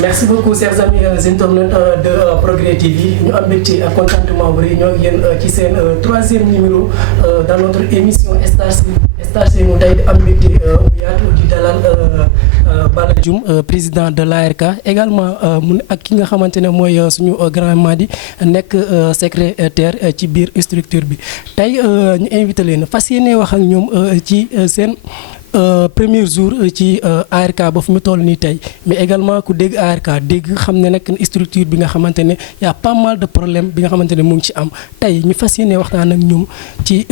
merci beaucoup chers amis internautes de Progrès TV ñu am mbégte ak contentement bu rëy ñoo ngi yéen ci seen troisième numéro dans notre émission Star mu tey di am mbégte mu yaatu di dalal Balla Dioum président de l'ARK également mu ak ki nga xamante ne mooy suñu grand Madi nekk secrétaire ci biir structure bi tey ñu invité leen fas yéene wax ak ñoom ci seen premier jour ci ARK ba fu mu toll nii tey mais également ku dégg ARK dégg xam ne nag structure bi nga xamante ne y a pas mal de problème bi nga xamante ne mu ngi ci am tey ñu fas yéene waxtaan ak ñoom ci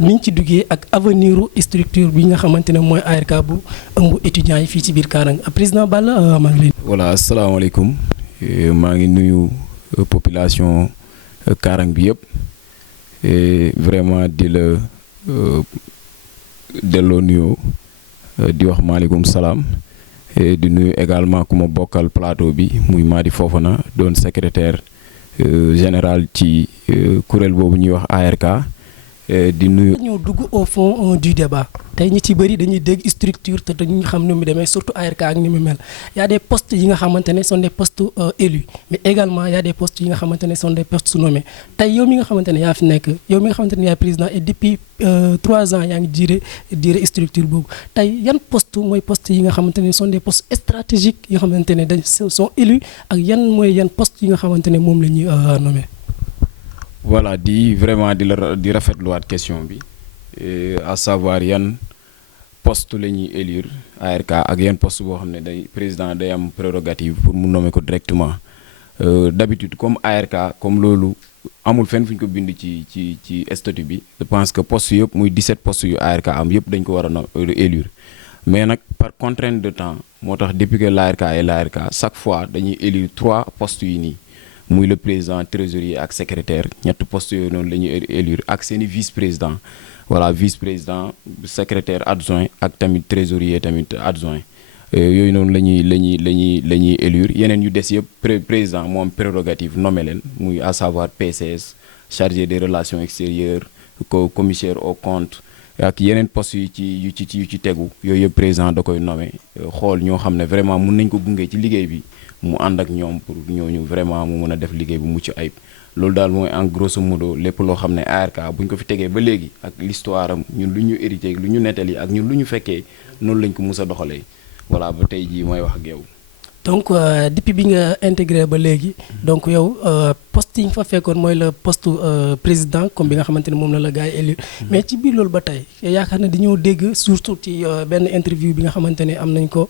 niñ ci duggee ak avenir structure bi nga xamante ne mooy ARK bu ëmb étudiants yi fii ci biir Karang président Balla maa ngi leen. voilà asalaamaaleykum maa ngi nuyu population Karang bi yëpp et vraiment di la. delloo nuyoo di wax maaleykum salaam di nuyu également ku ma bokkal plateau bi muy Madi Fofana doon secrétaire général ci kuréel boobu ñuy wax ARK di nuyu. ñëw dugg au fond du débat tey ñi ci bëri dañuy dégg structure te dañu xam ni mu demee surtout ARK ak ni mu mel y a des postes yi nga xamante ne sont des postes élus mais également y a des postes yi nga xamante ne sont des postes nommés tey yow mi nga xamante ne yaa fi nekk yow mi nga xamante ne yaay président et depuis 3 ans yaa ngi diire structure boobu tey yan poste mooy postes yi nga xamante ne sont des postes stratégiques yi nga xamante ne dañ sont élus ak yan postes yi nga xamante ne moom la ñuy nommé. voilà di vraiment di rafetluwaat question bi à savoir yan poste la ñuy élire ARK ak yan poste boo xam ne président day am prérogative pour mu nommer ko directement d'habitude comme ARK comme loolu amul fenn fu ñu ko bind ci statut bi je pense que poste yëpp muy 17 postes yu ARK am yëpp dañ ko war a élire mais nag par contrainte de temps moo tax depuis que l'ARK et l'ARK chaque fois dañuy élire 3 postes yi nii muy le président trésorier ak secrétaire ñetti postes yooyu noonu la ñuy élire ak seeni vice-président voilà vice-président secrétaire adjoint ak tamit trésorier tamit adjoint yooyu noonu la ñuy élire yeneen yu des yëpp président moom prérogative nommé leen muy à savoir PCS chargé des relations extérieures commissaire aux comptes ak yeneen postes yu ci tegu yooyu yëpp président da koy nommé xool ñoo xam ne vraiment mun nañ ko gunge ci liggéey bi mu ànd ak ñoom pour ñooñu vraiment mu mën a def liggéey bu mucc ayib loolu daal mooy en grosso modo lépp loo xam ne ARK bu ñu ko fi tegee ba léegi ak l'histoire am ñun lu ñu hérité lu ñu nettali ak ñun lu ñu fekkee noonu lañ ko mus a doxalee voilà ba tey jii mooy wax ak yow. donc depuis bi nga intégré ba léegi donc yow poste yi nga fa fekkoon mooy le poste président comme bi nga xamante ne moom la gars yi élu mais ci biir loolu ba tey yaakaar na dañoo dégg surtout ci benn interview bi nga xamante ne am nañ ko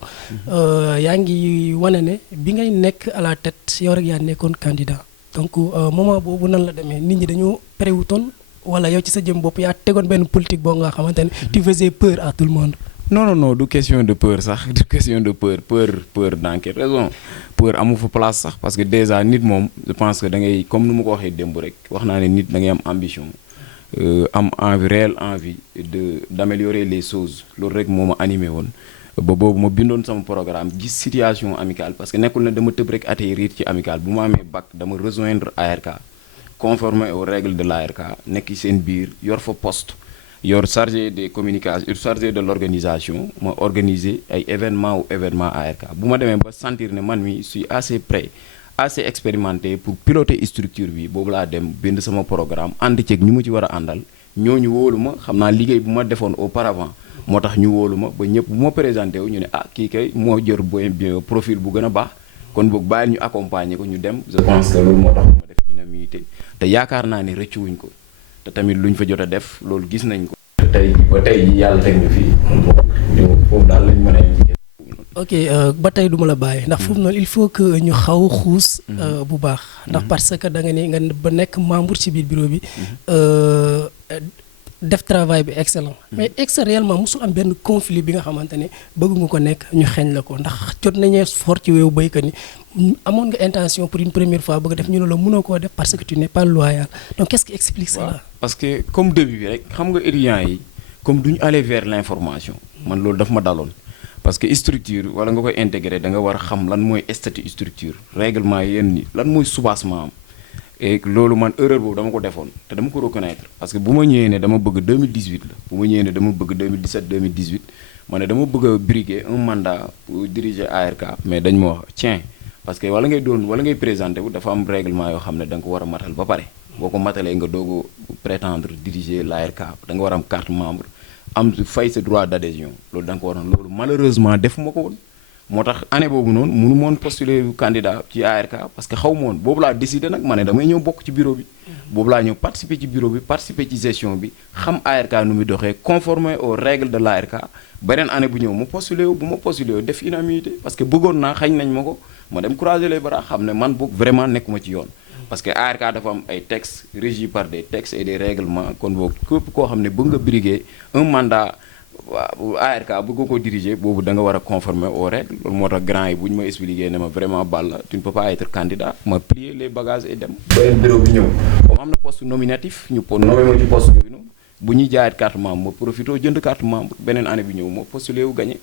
yaa ngi wane ne bi ngay nekk à la tête yow rek yaa nekkoon candidat donc moment boobu nan la demee nit ñi dañoo préwutoon wala yow ci sa jëm bopp yaa tegoon benn politique boo nga xamante ne tu faisais peur à tout le monde. non du question de peur sax du question de peur dans quelle raison peur amu fa place sax parce que déjà nit moom je pense que da ngay comme nu ma ko waxee démb rek wax naa ne nit da ngay am ambition am réelle envie d'améliorer les choses loolu rek moo ma animé woon ba boobu ma bindoon sama programme gis situation amicale parce que nekkul ne dama tëb rek atterrir ci amicale bu ma amee bac dama rejoindre ARK conformer aux règles de l'ARK nekk seen biir yor fa poste yor chargé des communications chargé de l'organisation ma organiser ay événement ARK bu ma demee ba sentir ne man mi suis assez prêt assez expérimenté pour piloter structure bi boobu laa dem bind sama programme ànd ceeg ñu ma ci war a àndal ñooñu wóolu ma xam naa liggéey bu ma defoon auparavant moo tax ñu wóolu ma ba ñëpp bu ma présenté wu ñu ne kii kay moo jor bien profil bu gën a baax kon boog bàyyil ñu accompagner ko ñu dem je pense que loolu moo tax ma def unanimité te yaakaar naa ne rëccuwuñ ko te tamit luñ fa jot a def loolu gis nañ ko. tey ba tey yàlla teg na fii foofu daal lañ mën a. ok ba tey duma la bàyyi ndax foofu noonu il faut que ñu xaw xuus bu baax ndax parce que da nga ne nga ba nekk membre ci biir bureau bi def travail bi excellent mais réellement mosul am benn conflit bi nga xamante ne bëgg nga ko nekk ñu xeeñ la ko ndax jot nañee fort ci weewu béykat ni amoon nga intention pour une première fois bëgg def ñu ne la mënoo koo def parce que tu n'es pas loyal donc qu'est-ce qui explique cela? parce que comme début bi rek xam nga étudiants yi comme duñu aller vers l'information man loolu daf ma daloon parce que structure wala nga koy intégrer da nga war a xam lan mooy statut structure règlement yéen ni lan mooy soubassement am et loolu man erreur boobu dama ko defoon te dama ko reconnaître parce que bu ma ñëwee ne dama bëgg 2018 la bu ma ñëwee ne dama bëgg 2017 2018 ma ne dama bëgg a briguer un mandat pour diriger ARK mais dañ ma wax tiens parce que wala ngay présenter wu dafa am règlement yoo xam ne da nga ko war a matal ba pare boo ko matalee nga doog a prétendre diriger l'ARK da nga war a am carte membre am fay sa droit d'adhésion loolu da nga ko waroon loolu malheureusement defuma ko woon moo tax année boobu noonu mënu moon postuler candidat ci ARK parce que xaw ma woon boobu laa décidé nag ma ne damay ñëw bokk ci bureau bi boobu laa ñëw participer ci bureau bi participer ci gestion bi xam ARK nu muy doxee conformer aux règles de l'ARK beneen année bu ñëw ma postulé wu bu ma postulé wu def unanimité parce que bëggoon naa xañ nañ ma ko ma dem croiser les bras xam ne man boog vraiment nekkuma ci yoon parce que ARK dafa am ay textes régis par des textes et des règlements kon boog képp koo xam ne bëgg nga briguer un mandat waaw ARK bëgg ko diriger boobu da nga war a conformer aux règles loolu moo tax grand yi bu ñu ma expliqué ne ma vraiment Balla tu ne peux pas être candidat ma plier les bagages et dem ba bureau bi ñëw comme am na poste nominatif ñu nommé ma ci poste yooyu noonu bu ñuy jaayaat carte membre ma profité jënd carte membre beneen année bi ñëw ma postulé wu gagné.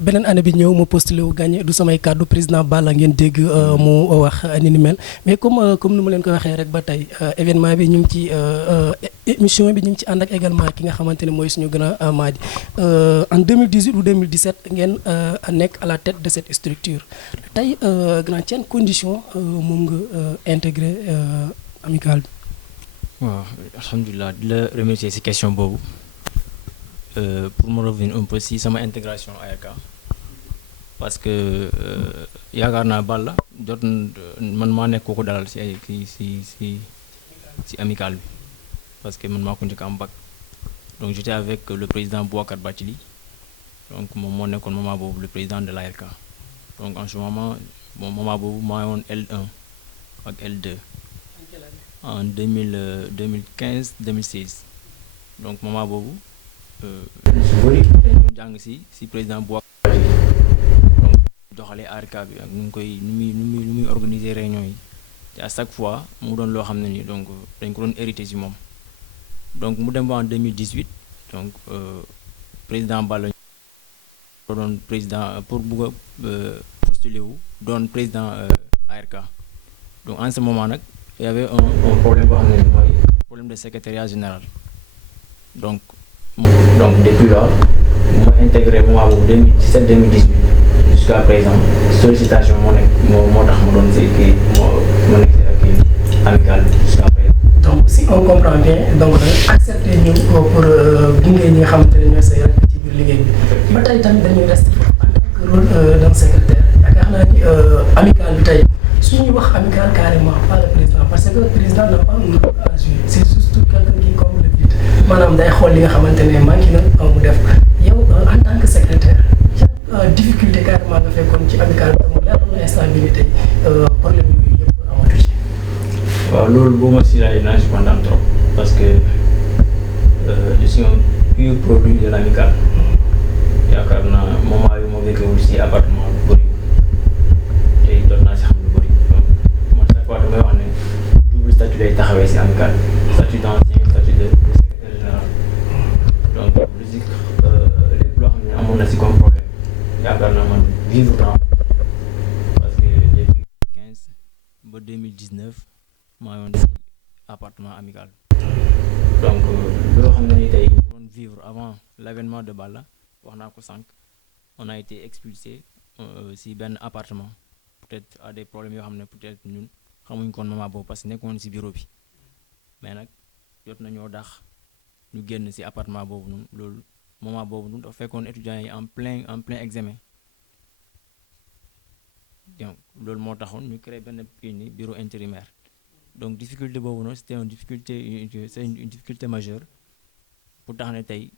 beneen année bi ñëw ma postulé wu gagné du samay kàddu président Balla ngeen dégg mu wax ni ni mel mais comme nu ma leen ko waxee rek ba tey événement bi ñu ngi ci émission bi ñu ngi ci ànd ak également ki nga xamante ne mooy suñu grand Mady en 2018 ou 2017 ngeen nekk à la tête de cette structure tey grand ci condition moom nga intégré amicale bi. waaw alhamdulilah di la remercier ci question boobu. Pour me revenir un peu si sama intégration ARK parce que yaakaar naa Balla jot man maa nekk kooku dalal si ay si amicale bi parce que man maa ko njëkk am bac donc j'étais avec le président Boubacar Bathily donc moom moo nekkoon moment boobu le président de l'ARK donc en ce moment boobu maa woon L1 ak L2 en 2015 2016 donc moment boobu bëri dañu jàng si président Boubacar donc doxalee ARK bi ak nu muy organiser réunion yi te à chaque fois mu doon loo xam ne ni donc dañ ko doon hérité si moom donc mu dem ba en 2018 donc président Balla doon président pour bugg a postuler wu doon président ARK donc en ce moment nag il y avait un problème boo xam ne ni mooy problème de secrétariat général donc depuis là mu intégré moment boobu 2017 2018 jusqu'à présent sollicitation moo tax ma doon si kii ma nekk si ak kii amical jusqu'à présent. donc si on comprend bien donc accepté ñu pour gunge ñi nga xamante ne ñooy say rek ci biir liggéey bi ba tey tamit dañuy rester en tant que rôle d'un secrétaire yaakaar naa ni amical bi tey su ñuy wax amical carrément pas le président parce que le président n'a pas un rôle à jouer c'est surtout quelqu'un qui comme le vide maanaam day xool li nga xamante ne manqué na mu def yow en tant que secrétaire yan difficulté carrément nga fekkoon ci amical bi mu leer na instant bi ni tey problème yooyu yëpp amatu ci. waaw loolu boo ma si laaj naa si kontaan trop parce que je suis un pur produit de l'amical yaakaar naa moment yu ma vécuwul si appartement bu bëri tey jot naa si xam lu bëri donc man chaque fois damay wax ne double statut lay taxawee si amical statut d'ancien statut de secrétaire général donc logique lépp loo xam ne amoon na si comme problème yaakaar naa man vivre naa parce que depuis 2015 ba 2019 maa yoon si appartement amical donc loo xam ne ni tey doon vivre avant l'avènement de Balla wax naa ko sànq on a été expulsé si benn appartement peut-être à des problèmes yoo xam ne peut-être ñun xamuñ koon moment boobu parce que nekkoon si bureau bi mais nag jot nañoo dax ñu génn si appartement boobu noonu loolu moment boobu noonu dafa fekkoon étudiants yi en plein examen donc loolu moo taxoon ñu créé benn ni bureau intérimaire donc difficulté boobu noonu c'est une difficulté majeure pour tax ne tey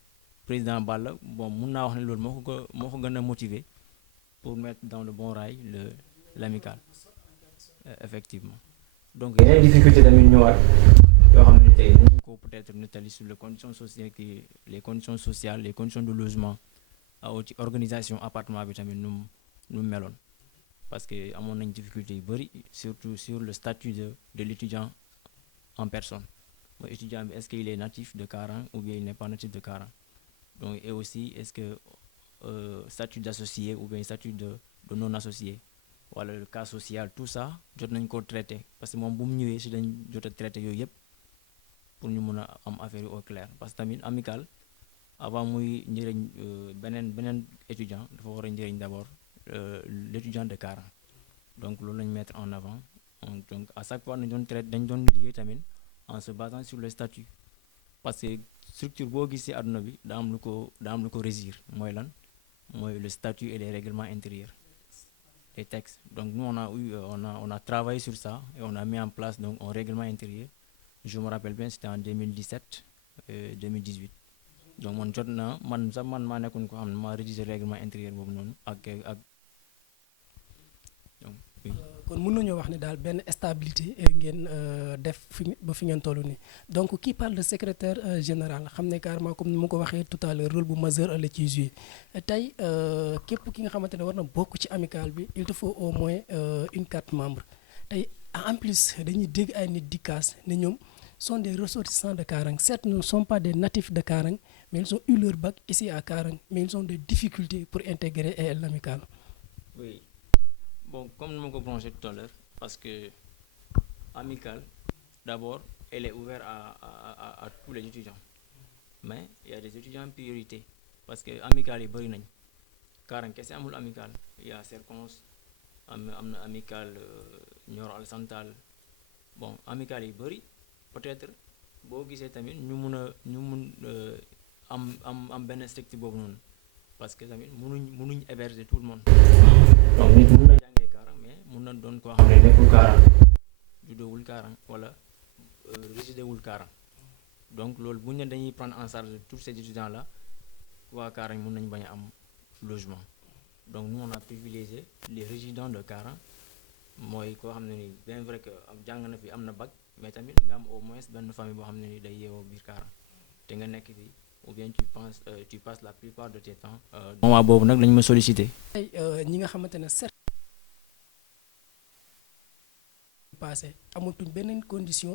président Balla bon mun naa wax ne loolu moo ko gën a motiver pour mettre dans le bon rail l'amical effectivement donc yeneen difficulté tamit ñëwaat yoo xam ne tey mënuñu ko peut-être nettali sur les conditions sociales les conditions de logement ci organisation appartement bi tamit nu mu meloon parce que amoon nañ difficulté yu bëri surtout sur le statut de l'étudiant en personne mooy étudiant bi est-ce qu'il est natif de Karang ou bien il n'est pas natif de Karang donc et aussi est-ce que statut d'associé ou bien statut de non associé wala le cas social tout ça jot nañ ko traité parce que moom bu mu ñëwee si dañ jot a traité yooyu yëpp pour ñu mun a am affaire yi au clair parce que tamit amical avant muy njëriñ beneen étudiant dafa war a njëriñ d'abord l'étudiant de Karang donc loolu lañ mettre en avant donc à chaque fois dañ doon liggéey tamit en se basant sur le statut parce que structure boo gis ci àdduna bi daa am lu ko régir mooy lan mooy le statut et les règlements intérieurs les textes donc nous on a travaillé sur ça et on a mis en place donc un règlement intérieur je me rappelle bien c'était en 2017 2018 donc man maa nekkoon ko xam ne maa rédigé règlement intérieur boobu noonu ak donc oui. kon mën nañoo wax ne daal benn stabilité ngeen def fi ngeen toll nii donc qui parle de secrétaire général xam ne carrément comme ni ma ko waxee tout à l'heure rôle bu majeur la ciy joué tey képp ki nga xamante ne war na bokk ci amicale bi il te faut au moins une carte membre tey en plus dañuy dégg ay nit di kaas ne ñoom sont des ressortissants de Karang certes ne sont pas des natifs de Karang mais ils ont eu leur bac ici à Karang mais ils ont des difficultés pour intégrer l'amicale. Oui. Bon, comme nous l'avons branché tout à l'heure, parce que Amicale, d'abord, elle est ouverte à tous les étudiants. Mais il y a des étudiants en priorité. Parce que Amicale est bonne. Karang, qu'est-ce que c'est Amicale? Il y a Sercons, Amicale, Nioro Al Santal. Bon, Amicale est bonne. Peut-être, si vous voyez, nous am benn strict boobu noonu parce que tamit mënuñ héberger tout le monde donc nit mën na jàngee Karang mais mën na doon koo xam ne nekkul Karang judoowul Karang wala résidéwul Karang donc loolu bu ñu ne dañuy prendre en charge tous ces étudiants là waa Karang mën nañ bañ a am logement donc nous on a privilégié les résidents de Karang mooy koo xam ne ni bien vrai que jàng na fi am na bac mais tamit nga am au moins benn famille boo xam ne ni day yeewoo biir Karang te nga nekk fii ou bien tu passes la plupart de tes temps. moment boobu nag lañ ma sollicité. tey ñi nga xamante ne certes passé amatuñ beneen condition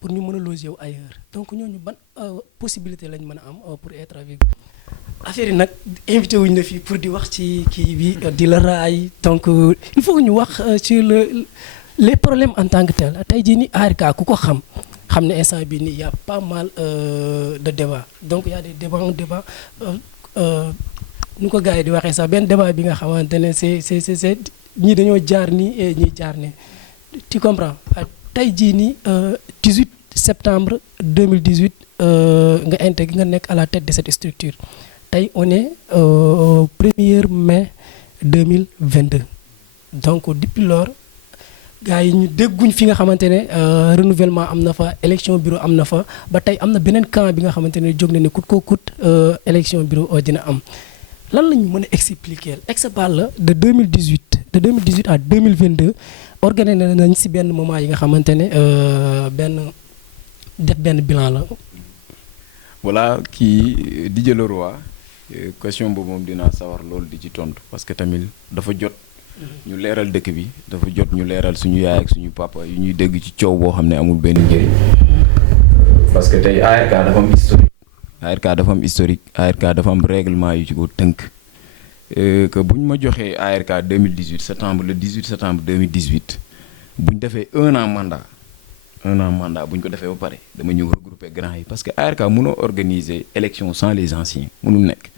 pour ñu mën a loger wu ailleurs donc ñooñu ban possibilité lañ mën a am pour être avec affaire yi nag invité wuñ la fii pour di wax ci kii bi di la raay donc il faut que ñu wax sur les problèmes en tant que tel tey jii ni ARK ku ko xam ne instant bii nii y a pas mal de débats donc y a des débats nu ko gars yi di waxee sax benn débat bi nga xamante ne c'est ñii dañoo jaar nii ñii jaar nii tu comprends tey jii nii 18 septembre 2018 nga intégré nga nekk à la tête de cette structure tey on est 1er mai 2022 donc depuis lors gars yi ñu dégguñ fi nga xamante ne renouvellement am na fa élection bureau am na fa ba tey am na beneen camp bi nga xamante ne jóg na ne kut ko kut élection bureau dina am lan lañu mën a expliquer Ex-Bal de 2018 à 2022 organisé nañ ci benn moment yi nga xamante ne benn bilan la. voilà kii Didier Leroy question boobu moom dinaa sawar loolu di ci tontu parce que tamit dafa jot. ñu leeral dëkk bi dafa jot ñu leeral suñu yaay ak suñu papa yu ñuy dégg ci coow boo xam ne amul benn njëriñ parce que tey ARK dafa am historique. ARK dafa am règlement yu ci ko tënk que bu ñu ma joxee ARK 2018 le 18 septembre 2018 bu ñu defee un an mandat bu ñu ko defee ba pare dama ñëw regrouper grand yi parce que ARK mënoo organiser élection sans les anciens mënul nekk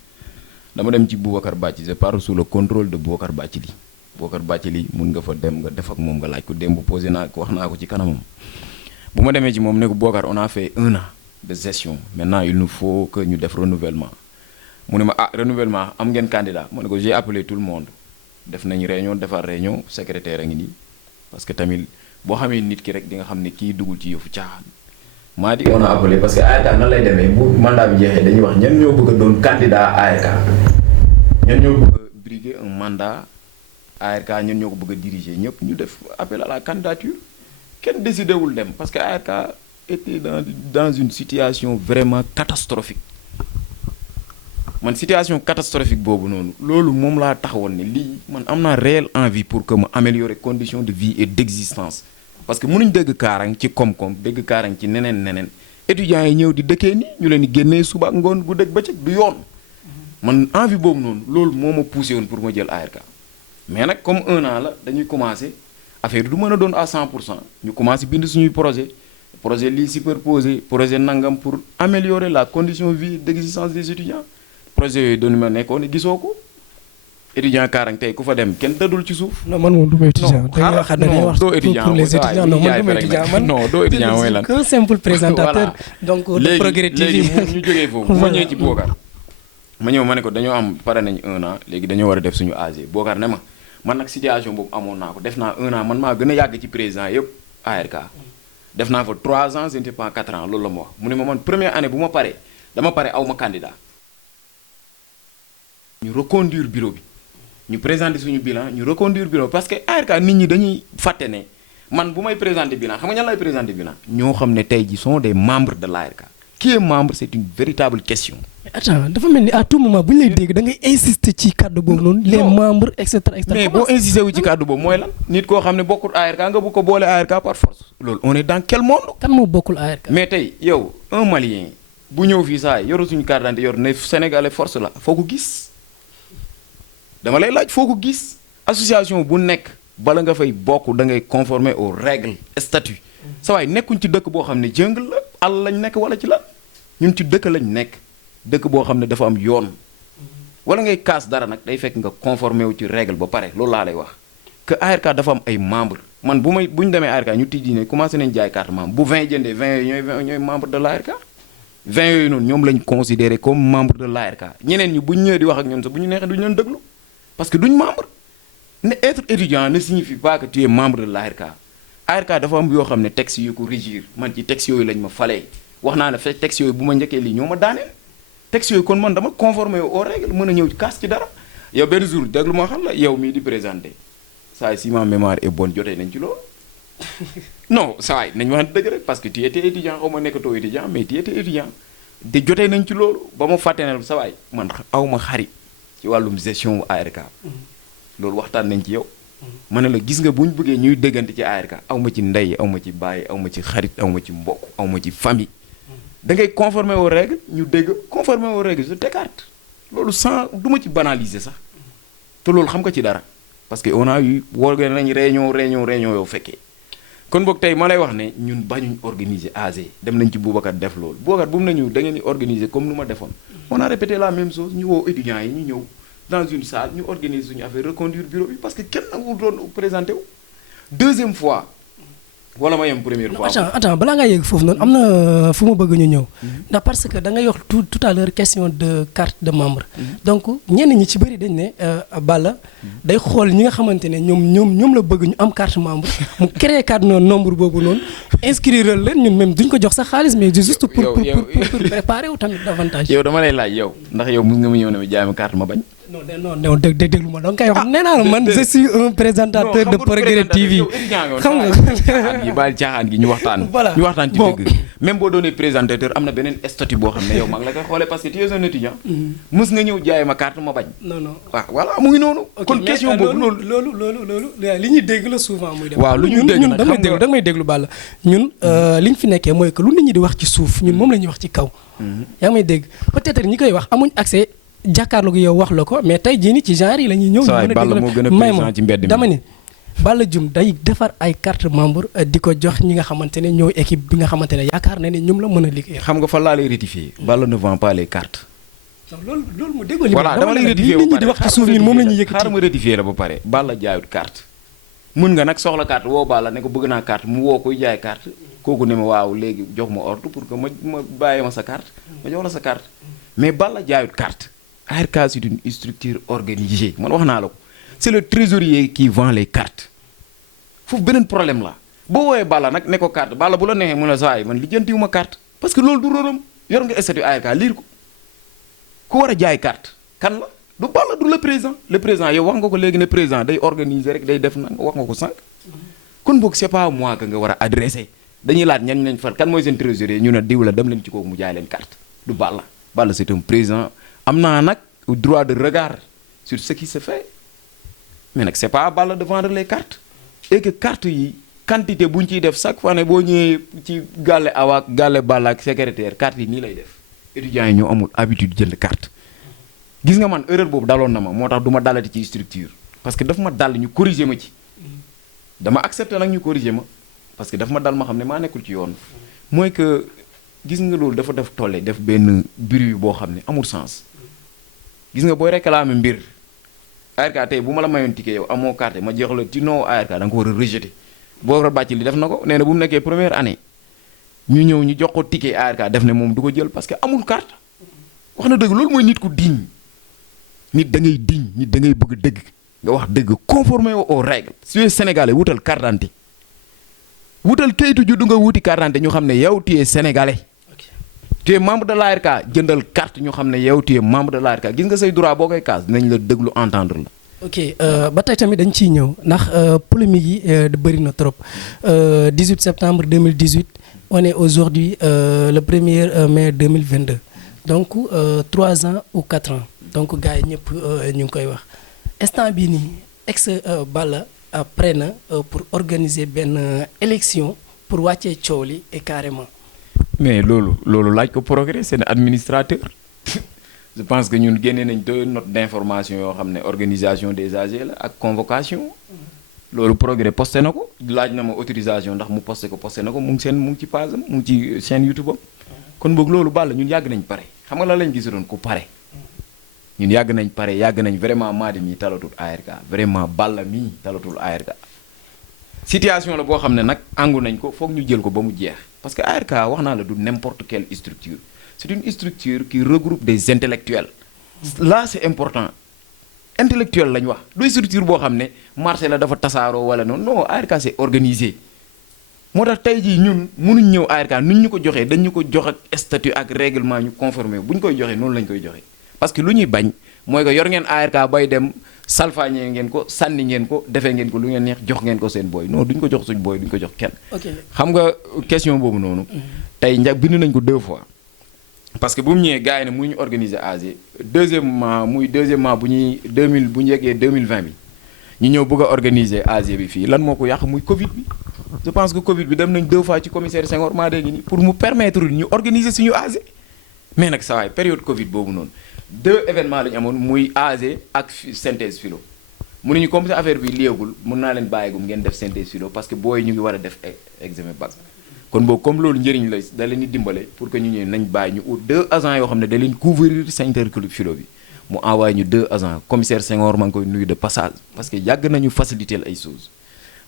dama dem ci Boubacar Bathily je parle sous le contrôle de Boubacar Bathily mun nga fa dem nga def ak moom nga laaj ko démb posé naa ko wax naa ko ci kanamam bu ma demee ci moom ne ko Boubacar on a fait un an de gestion maintenant il nous faut que ñu def renouvellement mu ne ma renouvellement am ngeen candidat ma ne ko j'ai appelé tout le monde def nañ defar réunion secrétaire a ngi nii parce que tamit boo xamee nit ki rek di nga xam ne kii dugul ci yëfu caaxaan maa di on a appelé parce que ARK nan lay demee bu mandat bi jeexee dañuy wax ñan ñoo bëgg a doon candidat ARK ñan ñoo bëgg a briguer un mandat ARK ñan ñoo ko bëgg a diriger ñëpp ñu def appel à la candidature kenn décidé wul dem parce que ARK était dans une situation vraiment catastrophique man situation catastrophique boobu noonu loolu moom laa taxawoon ne lii man am naa réelle envie pour que mu améliorer conditions de vie et d'existence parce que mënuñ dégg Karang ci koom-koom dégg Karang ci neneen étudiants yi ñëw di dëkkee ni ñu leen di génnee suba ngoon gu dëgg bëccëg du yoon man envie boobu noonu loolu moo ma poussé woon pour ma jël ARK mais nag comme un an la dañuy commencer affaire du mën a doon à 100% ñu commencer bind suñuy projet lii superposé projet nangam pour améliorer la condition de vie d'existence des étudiants projet yooyu doonu ma nekkoon gisoo ko étudiant Karang tey ku fa dem kenn tëddul ci suuf. non man moom du ma étudiant. dañuy wax doo étudiant pour les étudiants non man du ma étudiant man. non doo étudiant mooy lan. un simple présentateur. donc de Progrès TV. léegi ñu jógee foofu. ma ñëwee ci Bokar. ma ñëw ma ne ko dañoo am pare nañ 1 an léegi dañoo war a def suñu AG Bokar ne ma man nag situation boobu amoon naa ko def naa 1 an man maa gën a yàgg ci président yëpp ARK. def naa fa 3 ans je ne sais pas 4 ans loolu la ma wax mu ne ma man première année bu ma paree dama pare aw ma candidat. ñu reconduire bureau bi ñu présenter suñu bilan ñu reconduire bureau parce que ARK nit ñi dañuy fàtte ne man bu may présenter bilan xam nga ñan lay présenter bilan. ñoo xam ne tey ji sont des membres de l'ARK. qui est membre c'est une véritable question. mais attends dafa mel ni à tout moment bu ñu lay dégg da ngay insister ci kàddu boobu noonu. les membres et cetera et cetera. mais boo insister wu ci kàddu boobu mooy lan. nit koo xam ne bokkul ARK nga bu ko boole ARK par force. loolu on est dans quel monde. kan moo bokkul ARK. mais tey yow un malien bu ñëw fii saa yoru suñu carte d'identité yor ne sénégalais force la foo ko gis. dama lay laaj foo ko gis association bu nekk bala nga fay bokk da ngay conformer aux règles statut sa waay nekkuñ ci dëkk boo xam ne jungle la àll lañ nekk wala ci lan ñun ci dëkk lañ nekk dëkk boo xam ne dafa am yoon wala ngay kaas dara nag day fekk nga conformer wu ci règle ba pare loolu laa lay wax que ARK dafa am ay membres man bu ñu demee ARK ñu tijji ne commencé nañ jaay carte membre bu 20 jëndee 20 yooyu ñooy membre de l'ARK 20 yooyu noonu ñoom lañ considéré comme membre de l'ARK ñeneen ñi bu ñu ñëwee di wax ak ñun sax bu ñu neexee duñu leen déglu parce que duñ membre ne être étudiant ne signifie pas que tu es membre de l'ARK ARK dafa am yoo xam ne textes yu ko régir man ci textes yooyu lañ ma falee wax naa ne fekk textes yooyu bu ma njëkkee lii ñoo ma daaneel textes yooyu kon man dama conformé aux règles mën a ñëw kaas ci dara yow benn jour déglu ma xam la yow mii di présenté saa si ma mémoire est bonne jotee nañ ci loolu non saa yi nañ wax dëgg rek parce que tu étais étudiant xaw ma nekkatoo étudiant mais tu étais étudiant de jotee nañ ci loolu ba ma fàtte ne sa waay man aw ma xarit ci wàllum gestion ARK loolu waxtaan nañ ci yow ma ne la gis nga bu ñu bëggee ñuy déggante ci ARK aw ma ci ndey aw ma ci baay aw ma ci xarit aw ma ci mbokk aw ma ci famille da ngay conformer aux règles ñu dégg conformer aux règles je t'écarte loolu sans du ma ci banaliser sax te loolu xam nga ci dara parce que on a eu woorgee nañ réunion yow fekkee kon boog tey ma lay wax ne ñun bañuñ organiser AG dem nañ ci Boubacar def loolu Boubacar bu mu nañu da ngeen di organiser comme nu ma defoon on a répété la même chose ñu woo étudiants yi ñu ñëw dans une salle ñu organiser suñu affaire reconduire bureau bi parce que kenn nangu doon présenté wu deuxième fois wala ma yem première fois. attends balaa ngaa yegg foofu noonu am na fu ma bëgg ñu ñëw ndax parce que da nga wax tout à l'heure question de carte de membre donc ñenn ñi ci bëri dañ ne Balla day xool ñi nga xamante ne ñoom la bëgg ñu am carte membre mu créer carte nombre boobu noonu inscrire leen ñun même duñ ko jox sax xaalis mais juste pour préparer wu tamit davantage. yow dama lay laaj yow ndax yow mën nga ma ñëw ne ma jaay ma carte ma bañ. non déglu ma donc kay wax nee naa la man je suis un présentateur de Progrès TV xam nga yi baal caaxaan gi ñu waxtaan ñu waxtaan ci dëgg même boo doonee présentateur am na beneen statut boo xam ne yow maa ngi la koy xoolee parce que tu es un étudiant mës nga ñëw jaay ma carte ma bañ non waaw voilà mu ngi noonu kon question boobu loolu li ñuy dégg la souvent muy dem waaw lu ñuy dégg nag ñun da nga may déglu Balla ñun li ñu fi nekkee mooy que lu nit ñi di wax ci suuf ñun moom la ñuy wax ci kaw yaa may dégg peut-être ñi koy wax amuñ accès jàkkaarloo gi yow wax la ko mais tey jii nii ci genre yi la ñuy ñëw. saa Balla moo gën a présent ci mbedd mi dama ni Balla Dioum day defar ay carte membre di ko jox ñi nga xamante ne ñooy équipe bi nga xamante ne yaakaar na ne ñoom la mën a liggéey. xam nga fa laa lay rectifier Balla ne vend pas les cartes. loolu mu déggoo li voilà dama lay rectifier nit ñi di wax ci suuf ñun moom la ñuy yëkkati. xaaral ma rectifier la ba pare Balla jaayut carte. mën nga nag soxla carte woo Balla ne ko bëgg naa carte mu woo koy jaay carte kooku ne ma waaw léegi jox ma ordre pour que ma bàyyee ma sa carte ma jox la sa carte mais Balla jaayut carte. ARK c'est une structure organisée man wax naa la ko c'est le trésorier qui vend les cartes foofu beneen problème la boo woowee Balla nag ne ko carte Balla bu la neexee mu ne saa yi man lijjantiwuma carte parce que loolu du rôlam yor nga statut ARK liir ko ku war a jaay carte kan la du Balla du le président yow wax nga ko léegi ne président day organiser rek day def na wax nga ko sànq kon boog c'est pas moi que nga war a adresser dañuy laaj ñan nañ far kan mooy seen trésorier ñu ne diw la dem leen ci kooku mu jaay leen carte du Balla c'est un président am naa nag droit de regard sur ce qui se fait mais nag c'est pas à Balla de vendre les cartes et que cartes yi quantité bu ñu ciy def chaque fois ne boo ñëwee ci gàlle awaak gàlle Balla ak secrétaire carte yi nii lay def étudiants yi ñoo amul habitude jënd carte gis nga man erreur boobu daloon na ma moo tax du ma dalati ci structure parce que daf ma dal ñu corriger ma ci dama accepter nag ñu corriger ma parce que daf ma dal ma xam ne maa nekkul ci yoon mooy que gis nga loolu dafa def tolle def benn bruit boo xam ne amul sens gis nga booy réclamer mbir ARK tey bu ma la mayoon ticket yow amoo carte ma jox la ci non ARK da nga ko war a rejeter boo bàcc li def na ko nee na bu mu nekkee première année ñu ñëw ñu jox ko ticket ARK def ne moom du ko jël parce que amul carte wax na dëgg loolu mooy nit ku digne nit da ngay digne nit da ngay bëgg dëgg nga wax dëgg conformer aux règles su dee sénégalais wutal carte d'identité wutal kayitu juddu nga wuti carte d'identité ñu xam ne yow tu es sénégalais tu es membre de l'ARK jëndal carte ñu xam ne yow tu es membre de l'ARK gis nga say droit boo koy kaas dinañ la déglu entendre la. ok ba tey tamit dañ ciy ñëw ndax polémique yi bëri na trop 18 septembre 2018 on est aujourd'hui le 1er mai 2022 donc 3 ans ou 4 ans donc gars yi ñëpp ñu ngi koy wax instant bii nii ex Balla pare na pour organiser benn élection pour wàccee coow li et carrément. mais loolu laaj ko progrès c'est administrateur je pense que ñun génnee nañ 2 notes d'information yoo xam ne organisation des AG la ak convocation loolu progrès posté na ko laaj na ma autorisation ndax mu posté na ko mu ngi ci page am mu ngi ci chaîne YouTube am kon boog loolu Balla ñun yàgg nañ pare xam nga la lañ gisoon ku pare ñun yàgg nañ vraiment Mady mii talatul ARK vraiment Balla mii talatul ARK situation la boo xam ne nag àngu nañ ko foog ñu jël ko ba mu jeex parce que ARK wax naa la du n'importe quelle structure c'est une structure qui regroupe des intellectuels là c'est important intellectuel lañ wax du structure boo xam ne marché la dafa tasaaroo wala noonu non ARK c'est organisé moo tax tey jii ñun mënuñ ñëw ARK nuñ ñu ko joxee dañ ñu ko jox ak statut ak règlement ñu conformé bu ñu koy joxee noonu lañ koy joxee parce que lu ñuy bañ mooy que yor ngeen ARK bay dem salfaañee ngeen ko sànni ngeen ko defee ngeen ko lu ngeen neex jox ngeen ko seen booy non duñ ko jox suñ booy duñ ko jox kenn. xam nga question boobu noonu. tey bind nañ ko 2 fois. parce que bu mu ñëwee gars yi ne mënuñu organiser AG deuxièmement bu ñuy 2000 bu ñu yeggee 2020 bi ñu ñëw bëgg a organiser AG bi fii lan moo ko yàq muy Covid bi. je pense que Covid bi dem nañ 2 fois ci commissaire Senghor maa dégg ni pour mu permettre ñu organiser suñu AG mais nag saa waay période Covid boobu noonu 2 événements la ñu amoon muy AG ak synthèse philo mënuñu comme ça affaire bi liéegul mën naa leen bàyyigum ngeen def synthèse philo parce que booy ñu ngi war a def examen bac kon boobu comme loolu njëriñ la da leen di dimbale pour que ñu ñëw nañ bàyyi ñu ut 2 agents yoo xam ne da leen couvrir synthèse philo bi mu envoyé ñu 2 agents commissaire Senghor maa ngi koy nuyu de passage parce que yàgg nañu faciliter ay choses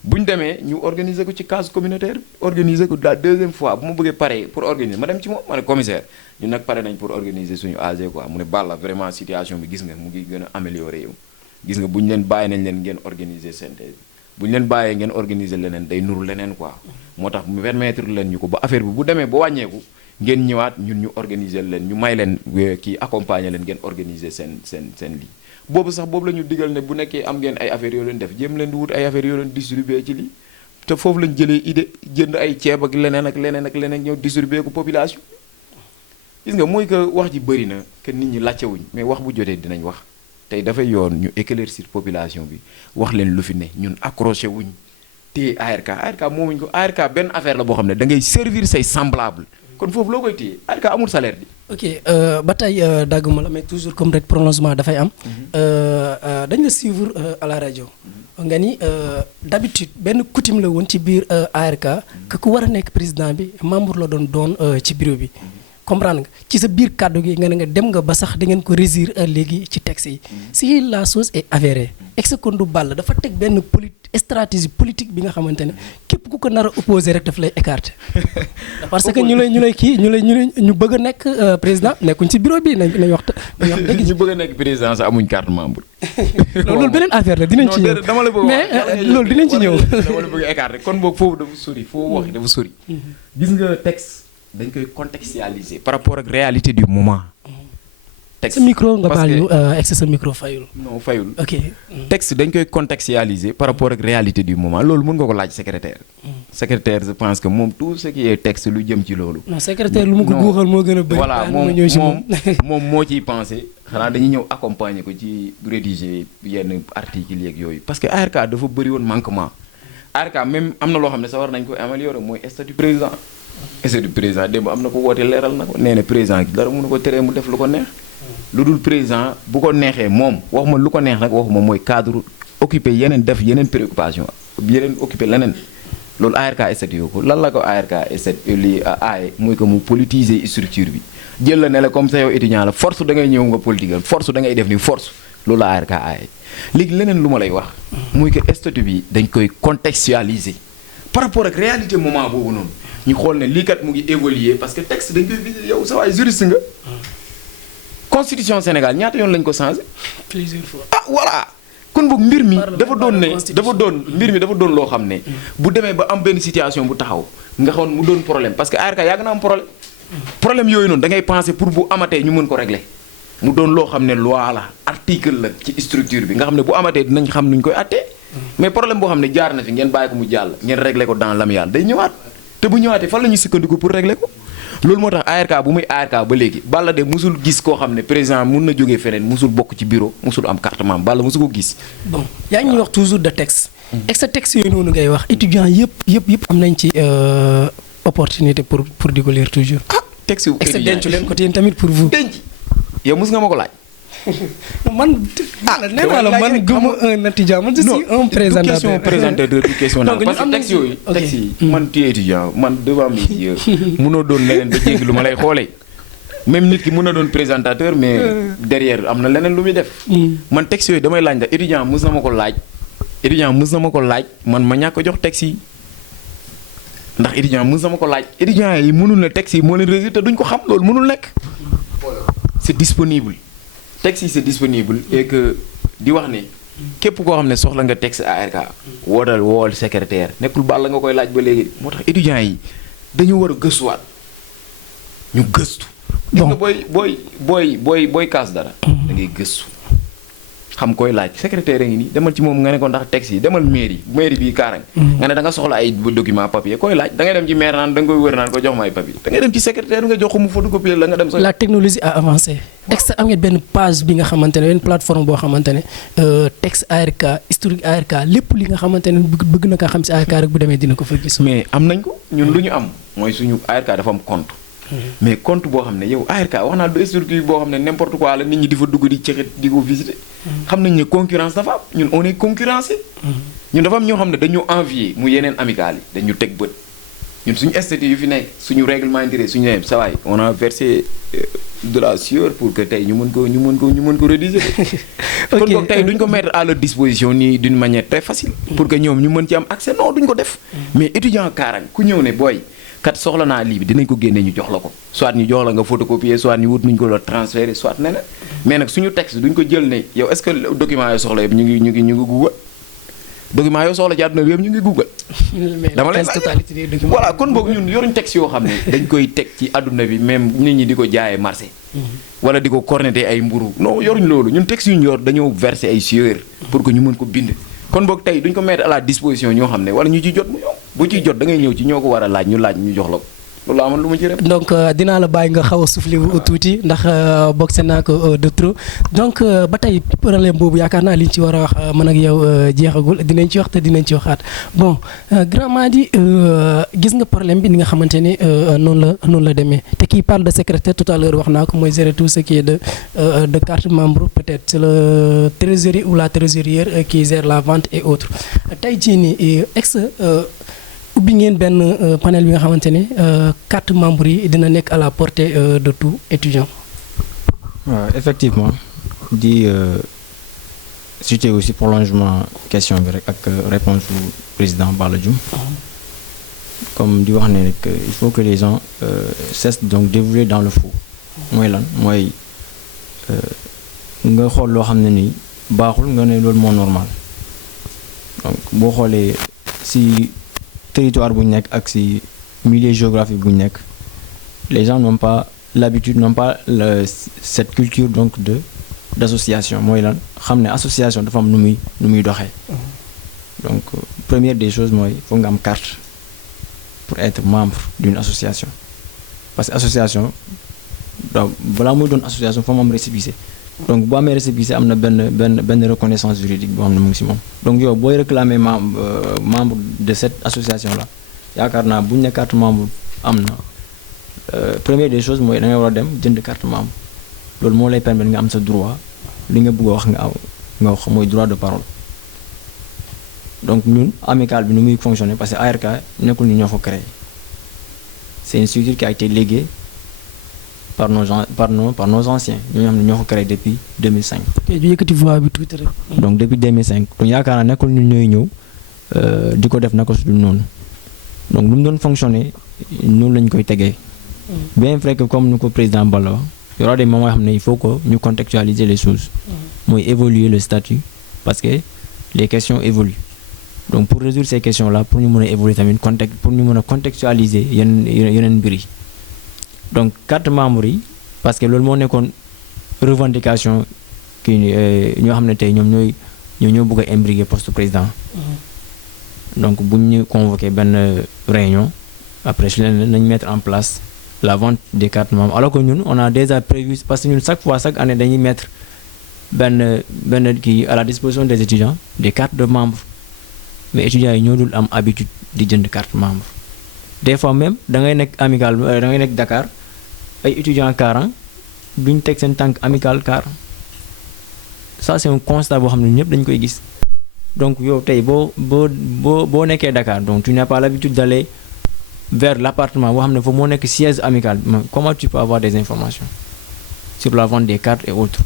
bu ñu demee ñu organiser ko ci case communautaire bi organiser ko la 2e fois bu ma bëggee pare pour organiser ma dem ci moom ma ne commissaire ñun nag pare nañ pour organiser suñu AG quoi mu ne Balla vraiment situation bi gis nga mu ngi gën a améliorer yow gis nga bu ñu leen bàyyi nañ leen ngeen organiser synthèse bu ñu leen bàyyee ngeen organiser leneen day nuru leneen quoi moo tax mu permettre leen ñu ko ba affaire bi bu demee ba wàññeeku ngeen ñëwaat ñun ñu organiser leen ñu may leen kii accompagner leen ngeen organiser seen lii boobu la ñu digal ne bu nekkee am ngeen ay affaires yoo leen def jéem leen di wut ay affaires yoo leen distribuer ci lii te foofu lañ jëlee idée jënd ay ceeb ak leneen ñëw distribuer ko population gis nga mooy que wax ji bëri na que nit ñi laajtewuñ mais wax bu jotee dinañ wax tey dafay yoon ñu éclaircir population bi wax leen lu fi ne ñun accroché wuñ téye ARK moomuñ ko ARK benn affaire la boo xam ne da ngay servir say semblable kon foofu loo koy téye ARK amul salaire bi. ok ba tey dagguma la mais toujours comme rek prolongement dafay am. dañ la suivre à la rajo. nga ni d'habitude benn coutume la woon ci biir ARK. que ku war a nekk président bi membre la doon ci bureau bi. comprendre nga ci sa biir kàddu gi nga ne nga dem nga ba sax da ngeen ko réussir léegi ci texte yi. si la chose est avérée. ex-con du Balla dafa teg benn stratégie politique bi nga xamante ne képp ku ko nar a opposé rek daf lay écarter. parce que ñu bëgg a nekk président nekkuñ ci bureau bi nañ wax dëgg. ñu bëgg a nekk président sax amuñ carte membre. loolu beneen affaire la dinañ ci ñëw mais loolu dinañ ci ñëw. dama la bëgg a écarter kon boog foofu dafa sori foofu wax dafa sori. gis nga texte dañ koy contextualiser par rapport ak réalité du moment. texte sa micro nga baal ñu sa micro fayul. non fayul. ok texte dañ koy contextualiser par rapport ak réalité du moment loolu mën nga ko laaj secrétaire. secrétaire je pense que moom tout ce qui est texte lu jëm ci loolu. non secrétaire lu mu ko guuxal moo gën a bëri. voilà moom moo ciy pensé xanaa dañuy ñëw accompagner ko ci rédiger yenn articles yeeg yooyu parce que ARK dafa bëri woon manquement. ARK même am na loo xam ne sax war nañ ko améliorer mooy statut président. statut président démb am na ko woote leeral na ko nee na président dara mënu ko teree mu def lu ko neex. lu dul président bu ko neexee moom waxuma lu ko neex nag waxuma mooy cadre occupé yeneen def yeneen préoccupation yeneen occupé leneen loolu ARK statut yoo ko lan la ko ARK statut li aaye mooy que mu politiser structure bi jël la ne la comme ça yow étudiant la force da ngay ñëw nga politique force da ngay def ni force loolu la ARK aaye léegi leneen lu ma lay wax muy que statut bi dañ koy contextualiser par rapport ak réalité moment boobu noonu ñu xool ne lii kat mu ngi évoluer parce que texte dañ koy visiter yow sa waay juriste nga constitution Sénégal ñaata yoon lañ ko changé plusieurs fois. ah voilà kon boog mbir mi dafa doon loo xam ne bu demee ba am benn situation bu taxaw nga xam mu doon problème parce que ARK yàgg na am problème yooyu noonu da ngay penser pour bu amatee ñu mën ko régler mu doon loo xam ne loi la article la ci structure bi nga xam ne bu amatee dinañ xam nuñ koy attee mais problème boo xam ne jaar na fi ngeen bàyyi ko mu jàll ngeen régler ko dans l'amiable day ñëwaat te bu ñëwaatee fan la ñuy sukkandiku pour régler ko loolu moo tax ARK bu muy ARK ba léegi Balla de musul gis koo xam ne président mun na jógee feneen musul bokk ci bureau musul am carte membre Balla musu ko gis. bon yaa ngi ñuy wax toujours de texte. ex texte yooyu noonu ngay wax étudiants yëpp am nañ ci opportunité pour di ko lire toujours. ah texte yu ex denc leen ko yéen tamit pour vous. denc yow mus nga ma ko laaj. man nee naa la man gëmu un étudiant man je suis un présentateur du question naan parce que texte yooyu texte yi man tu es étudiant man devant mes yeux mënoo doon leneen ba jéggi lu ma lay xoolee même nit ki mën na doon présentateur mais derrière am na leneen lu muy def man texte yooyu damay laaj ndax étudiant mus na ma ko laaj man ma ñàkk ko jox texte yi ndax étudiant mus na ma ko laaj étudiant yi mënul na texte yi moo leen résultat duñ ko xam loolu mënul nekk c'est disponible texte yi c'est disponible et que di wax ne képp koo xam ne soxla nga texte ARK wool secrétaire nekkul Balla nga koy laaj ba léegi moo tax étudiants yi dañu war a gëstuwaat ñu gëstu gis nga booy kaas dara da ngay gëstu xam koy laaj secrétaire ngi nii demal ci moom nga ne ko ndax texte yi demal mairie bii Kaarang nga ne da nga soxla ay document papier koy laaj da ngay dem ci maire naan da nga koy wër naan ko jox ma ay papier da ngay dem ci secrétaire nga jox ko mu photocopier la nga dem la technologie a avancé texte am ngeen benn page bi nga xamante ne benn plateforme boo xamante ne texte ARK historique ARK lépp li nga xamante ne bëgg na kaa xam si ARK rek bu demee dina ko fa gis mais am nañ ko ñun lu ñu am mooy suñu ARK dafa am compte mais compte boo xam ne yow ARK wax naa du structure boo xam ne n'importe quoi la nit ñi di fa dugg di cexit di ko visiter xam nañ ne concurrence dafa am ñun on est concurrencé ñun dafa am ñoo xam ne dañu envier mu yeneen amicales yi dañu teg bët ñun suñu statut yu fi nekk suñu règlement intérieur suñu ne sa waay on a versé de la sueur pour que tey ñu mën ko rédiger kon boog tey duñ ko mettre à leur disposition nii d'une manière très facile pour que ñoom ñu mën ci am accès non duñ ko def mais étudiant Kaarang ku ñëw ne booy kat soxla naa lii bi dinañ ko génnee ñu jox la ko soit ñu jox la nga photocopier soit ñu wut nuñ ko la transférer soit neneen mais nag suñu texte duñ ko jël ne yow est-ce que document yoo soxla yëpp ñu ngi Google document yoo soxla ci àdduna bi yëpp ñu ngi Google dama lay voilà kon boog ñun yoruñ texte yoo xam ne dañ koy teg ci àdduna bi même nit ñi di ko jaayee marché wala di ko corneter ay mburu non yoruñ loolu ñun texte yu ñu yor dañoo verser ay sueur pour que ñu mën ko bind kon boog tey duñ ko mettre à la disposition ñoo xam ne wala ñu ciy jot mu yomb bu ciy jot da ngay ñëw ci ñoo ko war a laaj ñu jox la ko loolu amoon lu ma ci rek. donc dinaa la bàyyi nga xaw a soufflé wu tuuti ndax boxe naa ko de trop donc ba tey problème boobu yaakaar naa liñ ci war a wax man ak yow jeexagul dinañ ci wax te dinañ ci waxaat bon Grand Mady gis nga problème bi ni nga xamante ne noonu la demee te kii parle de secrétaire tout à l'heure wax naa ko mooy gérer tout ce qui est de carte membre peut-être c'est le trésorier ou la trésorière qui gère la vente et autres tey jii nii ubbi ngeen benn panel bi nga xamante ne carte membre yi dina nekk à la portée de tout étudiant. waaw effectivement di citer aussi prolongement question bi rek ak réponse du président Balla Dioum comme di wax ne rek il faut que les gens cessent donc d'évoluer dans le faux mooy lan mooy nga xool loo xam ne nii baaxul nga ne loolu moo normal donc boo xoolee si territoire bu ñu nekk ak ci milieu géographique bu ñu nekk les gens n'ont pas l'habitude n'ont pas cette culture donc d'association mooy lan xam ne association dafa am nu muy doxee donc première des choses mooy foog nga am carte pour être membre d'une association parce que association donc balaa muy doon association foo mu am récépissé donc boo amee récépissé am na benn reconnaissance juridique boo xam ne mu ngi ci moom donc yow booy réclamer membre de cette association là yaakaar naa bu ñu ne carte membre am na première des choses mooy da ngay war a dem jënd carte membre loolu moo lay permettre nga am sa droit li nga bëgg a wax nga wax mooy droit de parole donc ñun amicale bi nu muy fonctionner parce que ARK nekkul ni ñoo ko créé c'est une structure qui a été léguée par nos anciens ñoo xam ne ñoo ko créé depuis 2005. tey ju yëkkati voix bi tuuti rek. donc depuis 2005 donc yaakaar naa nekkul ñun ñooy ñëw di ko def naka su dul noonu donc lu mu doon fonctionner noonu lañ koy tegee. bien vrai que comme ni ko président Balla wax y aura des moments yoo xam ne il faut que ñu contextualiser les choses. mooy évoluer le statut parce que les questions évoluent. donc pour résoudre ces questions là pour ñu mën a évoluer tamit pour ñu mën a contextualiser yeneen mbir yi donc carte membre yi parce que loolu moo nekkoon revendication kii ñoo xam ne tey ñoom ñoo bëgg a imbriguer poste président. donc bu ñu convoqué benn réunion après su leen nañ mettre en place la vente des cartes membres alors que ñun on a déjà prévu parce que ñun chaque année dañuy mettre benn kii à la disposition des étudiants des cartes de membres. mais étudiants yi ñoo dul am habitude di jënd carte membre des fois même da ngay nekk amical da ngay nekk Dakar ay étudiants Karang duñ teg seen tànk amical Karang ça c'est un constat boo xam ne ñëpp dañ koy gis donc yow tey boo nekkee Dakar donc tu n'as pas l'habitude d'aller vers l'appartement boo xam ne foofu moo nekk siège amical bi comment tu peux avoir des informations sur la vente des cartes et autres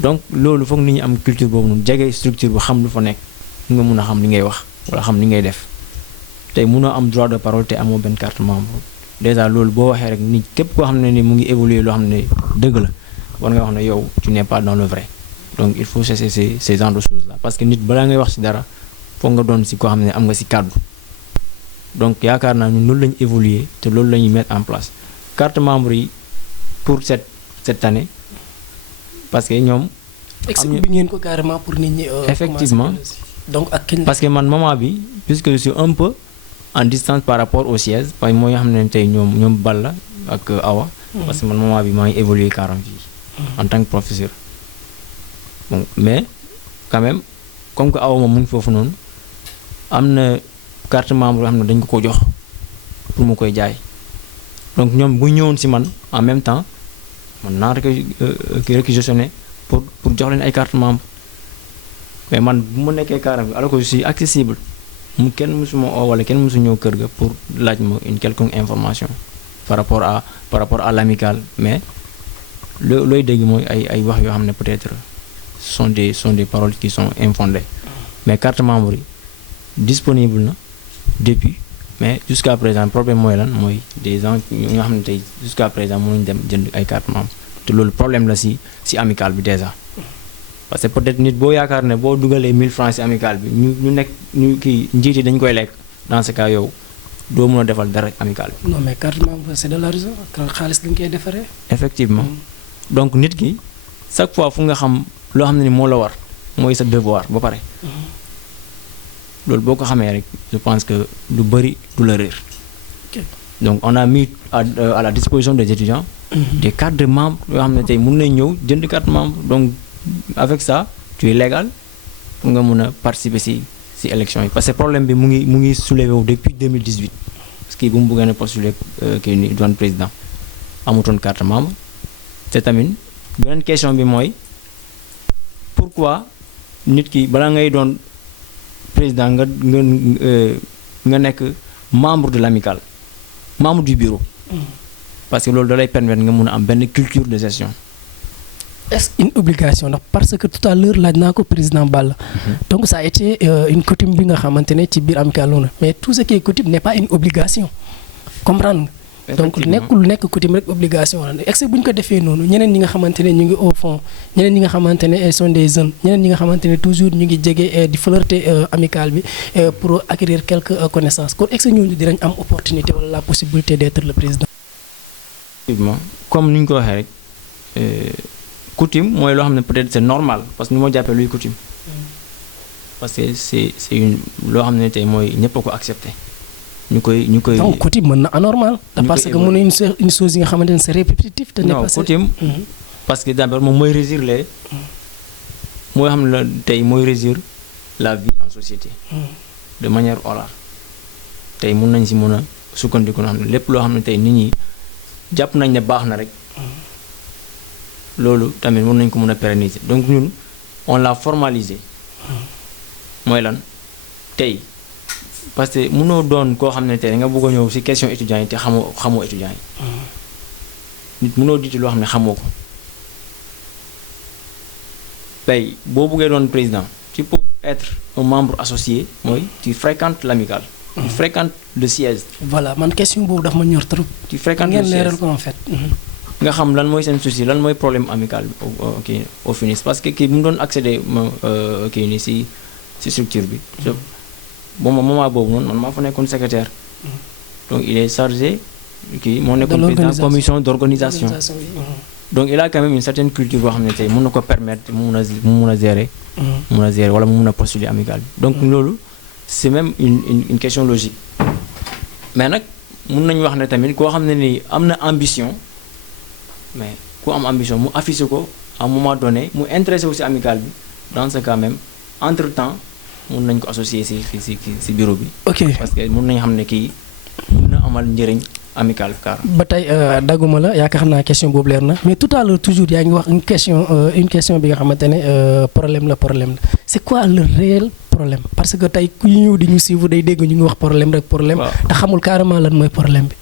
donc loolu foog nit ñi am culture boobu noonu jege structure bu xam lu fa nekk nga mun a xam li ngay wax wala xam li ngay def tey munoo am droit de parole te amoo benn carte membre déjà loolu boo waxee rek nit képp koo xam ne ni mu ngi évoluer loo xam ne dëgg la war nga wax ne yow tu n'es pas dans le vrai donc il faut cesser ces genres de choses là parce que nit balaa ngay wax ci dara foog nga doon ci koo xam ne am nga ci kàddu donc yaakaar naa ñun loolu lañu évoluer te loolu la ñuy mettre en place carte membre yi pour cette année parce que ñoom. bi ngeen ko carrément pour nit ñi. effectivement donc ak parce que man moment bi puisque je suis un peu en distance par rapport au siège parce que mooy xam ne tey ñoom Balla ak Awa. parce que man moment bi maa ngi évoluer Karang fii en tant que professeur. bon mais quand même comme que Awa moom mu ngi foofu noonu am na carte membre yoo xam ne dañ ko jox pour mu koy jaay donc ñoom bu ñëwoon ci man en même temps man naa réquisitionné pour jox leen ay carte membre mais man bu ma nekkee Karang bi alors que je suis accessible mu kenn mësuma oo wala kenn mësu ñëw kër ga pour laaj ma une quelconque information par rapport à l'amical mais looy dégg mooy ay wax yoo xam ne peut-être sont des paroles qui sont infondées mais carte membre yi disponible na depuis mais jusqu'à présent problème mooy lan mooy des gens ñoo xam ne tey jusqu'à présent mënuñ dem jënd ay carte membre te loolu problème la ci amical bi déjà parce que peut-être nit boo yaakaar ne boo dugalee 1000 francs ci amical bi ñu kii njiit yi dañ koy lekk dans ce cas yow doo mën a defal dara amical bi. non mais carte membre c'est de l'argent xaalis lañ koy defaree. effectivement donc nit ki chaque fois fu nga xam loo xam ne ni moo la war mooy sa devoir ba pare. loolu boo ko xamee rek je pense que lu bari du la réer. donc on a mis à la disposition des étudiants. des cartes de membres yoo xam ne tey mën nañ ñëw jënd carte membre donc avec ça tu es légal pour nga mën a participer ci élection yi parce que problème bi mu ngi soulevé wu depuis 2018 parce que bu mu bëggee a postuler kii ni doon président amutoon carte membre te tamit beneen question bi mooy pourquoi nit ki balaa ngay doon président nga nekk membre de l'amicale membre du bureau. parce que loolu da lay permettre nga mun a am benn culture de gestion. est-ce une obligation ndax parce que tout à l'heure laaj naa ko président Balla. donc ça a été une coutume bi nga xamante ne ci biir amicale noonu mais tout ce qui est coutume n'est pas une obligation comprendre nga. donc nekk coutume rek obligation la est-ce que bu ñu ko defee noonu ñeneen ñi nga xamante ne ñu ngi au fond ñeneen ñi nga xamante ne sont des jeunes ñeneen ñi nga xamante ne toujours ñu ngi jege di flirter amicale bi pour acquérir quelques connaissances kon est-ce que ñooñu dinañ am opportunité wala la possibilité d'être le président. effectivement comme ni ñu ko waxee rek coutume mooy loo xam ne peut-être c'est normal parce que ni ma jàppee luy coutume parce que c'est une loo xam ne tey mooy ñëpp a ko accepter. ñu koy donc coutume mën na anormal. parce que mën na une chose yi nga xamante ne c'est répétitif. te non coutume parce que d'abord moom mooy régir mooy xam ne tey mooy régir la vie en société. de manière orale tey mën nañ ci mën a sukkandiku na xam ne lépp loo xam ne tey nit ñi jàpp nañ ne baax na rek loolu tamit mën nañ ko mën a pérenniser donc ñun on l'a formalisé mooy lan tey. parce que mënoo doon koo xam ne tey nga bëgg a ñëw ci question étudiants yi te xamoo étudiants yi nit mënoo jiite loo xam ne xamoo ko tey boo buggee doon président tu peux être un membre associé mooy tu fréquentes l'amicale tu fréquentes le siège voilà man question boobu daf ma ñor trop. tu fréquentes le ngeen siège leeral ko en fait. nga xam lan mooy seen souci lan mooy problème amical bi kii au finish parce que kii bu mu doon accéder kii nii si structure bi bon moment boobu noonu man maa fa nekkoon secrétaire donc il est chargé kii moo nekkoon président commission d'organisation donc il a quand même une certaine culture boo xam ne tey mën na ko permettre mu mun a gérer wala mu mun a postuler amical bi donc loolu c'est même une question logique mais nag mun nañu wax ne tamit koo xam ne nii am na ambition mais ku am ambition mu affiché ko à un moment donné mu intéressé aussi amical bi dans ce cas même entre temps mun nañ ko associer si bureau bi. ok parce que mun nañu xam ne kii mun na amal njëriñ amical car. ba tey dagguma la yaakaar naa question boobu leer na mais tout à l'heure toujours yaa ngi wax une question bi nga xamante ne problème la c'est quoi le réel problème parce que tey ku ñëw di ñu suivre day dégg ñu ngi wax problème rek problème. te xamul carrément lan mooy problème bi.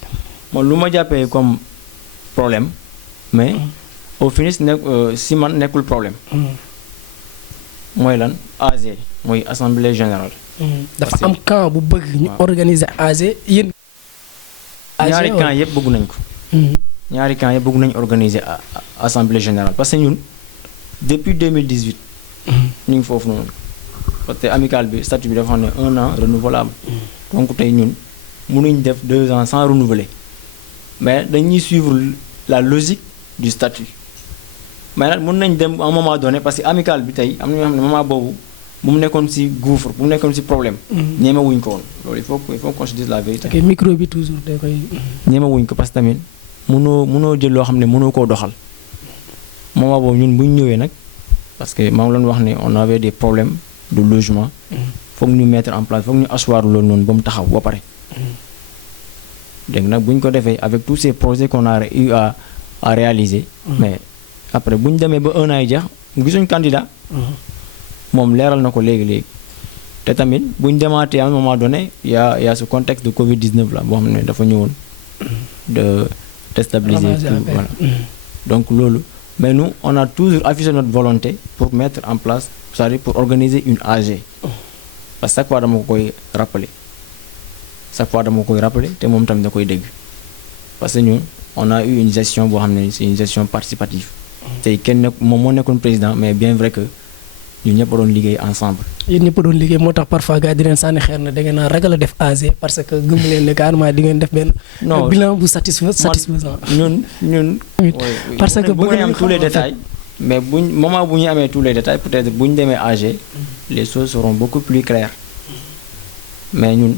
moom lu ma jàppee comme problème. mais au finish si man nekkul problème. mooy lan AG mooy assemblée générale. dafa am camp bu bëgg ñu organiser AG yéen. ñaari camp yëpp bëgg nañ ko. ñaari camp yëpp bëgg nañ organiser assemblée générale parce que ñun depuis 2018. ñu ngi foofu noonu. parce que amical bi statut bi dafa xam ne 1 an renouvelable. donc tey ñun mënuñ def 2 ans sans renouveler mais dañuy suivre la logique du statut mais nag mën nañ dem à un moment donné parce que amical bi tey am na ñoo xam ne moment boobu bu mu nekkoon ci gouffre bu mu nekkoon ci problème. ñeeme wuñ ko woon loolu il faut qu'on se dise la vérité. ok micro bi toujours da koy. ñeeme wuñ ko parce que tamit mënoo jël loo xam ne mënoo koo doxal moment boobu ñun bu ñu ñëwee nag parce que maa ngi leen wax ne on avait des problèmes de logement. foog ñu mettre en place foog ñu asseoir loolu noonu ba mu taxaw ba pare. dégg nag bu ñu ko defee avec tous ces projets qu'on a eu à réaliser. mais après bu ñu demee ba 1 an yi jeex gisuñ candidat. moom leeral na ko léegi te tamit bu ñu demaatee à un moment donné y a ce contexte de Covid-19 là boo xam ne dafa ñëwoon de déstabiliser tout voilà. donc loolu mais nous on a toujours affiché notre volonté pour mettre en place c'est-à-dire pour organiser une AG. parce que chaque fois dama ko koy rappeler te moom tamit da koy dégg parce que ñun on a eu une gestion boo xam ne c'est une gestion participative. tey kenn moom moo nekkoon président mais bien vrai que ñun ñëpp doon liggéey ensemble. yéen ñëpp doon liggéey moo tax parfois gars di leen sànni xeer na da ngeen a ragal a def AG parce que gëm leen ne carrément di ngeen def benn. bilan bu satisfaisant. ñun. parce que bëgg nañu am tous les détails. mais moment bu ñu amee tous les détails peut-être bu ñu demee AG. les choses seront beaucoup plus claires. mais ñun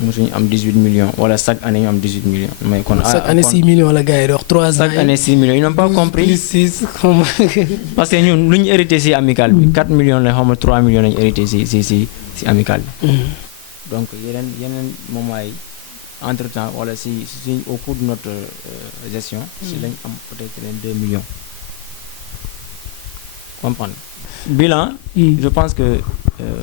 mosuñu am 18 millions wala chaque année ñu am 18 millions. mais kon chaque année 6 millions la gars yi di wax 3 ans. chaque année 6 millions ils n'ont pas compris. plus 6 parce que ñun lu ñu hérité ci amical bi 4 millions la xaw ma 3 millions lañu hérité ci amical bi. donc yeneen moment yi entre temps wala ci au cours de notre gestion. ci lañ am peut-être leen 2 millions. comprendre bilan. je pense que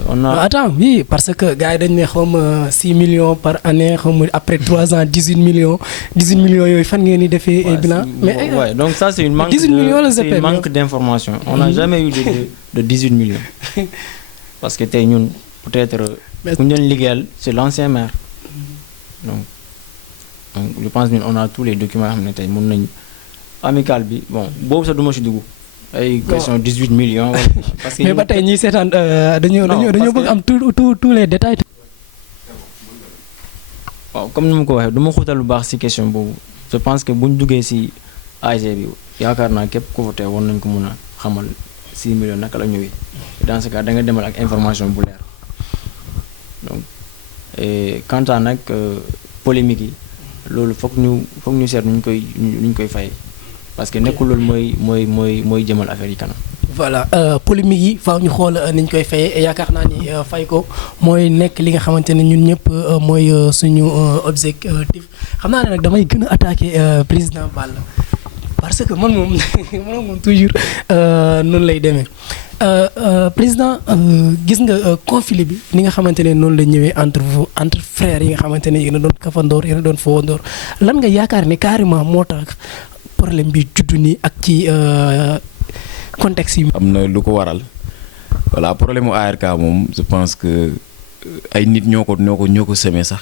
on a. attends oui parce que gars yi dañ ne xaw ma 6 millions par année xaw ma après 3 ans 18 millions yooyu fan ngeen di defee bilan. mais ouais, donc ça c'est une manque d'information. On n'a jamais eu de 18 millions. parce que tey ñun peut-être. ku ñu leen liggéeyal c'est l'ancien maire. donc je pense que on a tous les documents yoo xam ne tey mën nañu amical bi bon boobu sax du ma si dugg. ay question 18 millions. parce que mais ba tey ñiy seetaan dañoo bëgg am tous les détails. waaw comme ni ma ko waxee du ma xuutal lu baax ci question boobu je pense que bu ñu duggee ci AG bi yaakaar naa képp ku fa teew war nañ ko mun a xamal 6 millions naka la ñëwee. dans ce cas da nga demal ak information bu leer donc quant à nag polémique yi loolu foog ñu seet nu ñu koy fayee. parce que nekkul loolu mooy jëmal affaire yi kanam. voilà polémique yi faaw ñu xool niñ koy fayee yaakaar naa ni fay ko mooy nekk li nga xamante ne ñun ñëpp mooy suñu objectif xam naa ne nag damay gën a attaquer président Balla parce que man moom toujours noonu lay demee président gis nga conflit bi ni nga xamante ne noonu la ñëwee entre frères yi nga xamante ne yéen a doon kafandoor yéen a doon fowandoor lan nga yaakaar ne carrément moo tax problème bi juddu nii ak ci contexte yi. am na lu ko waral voilà problème mu ARK moom je pense que ay nit ñoo ko semé sax.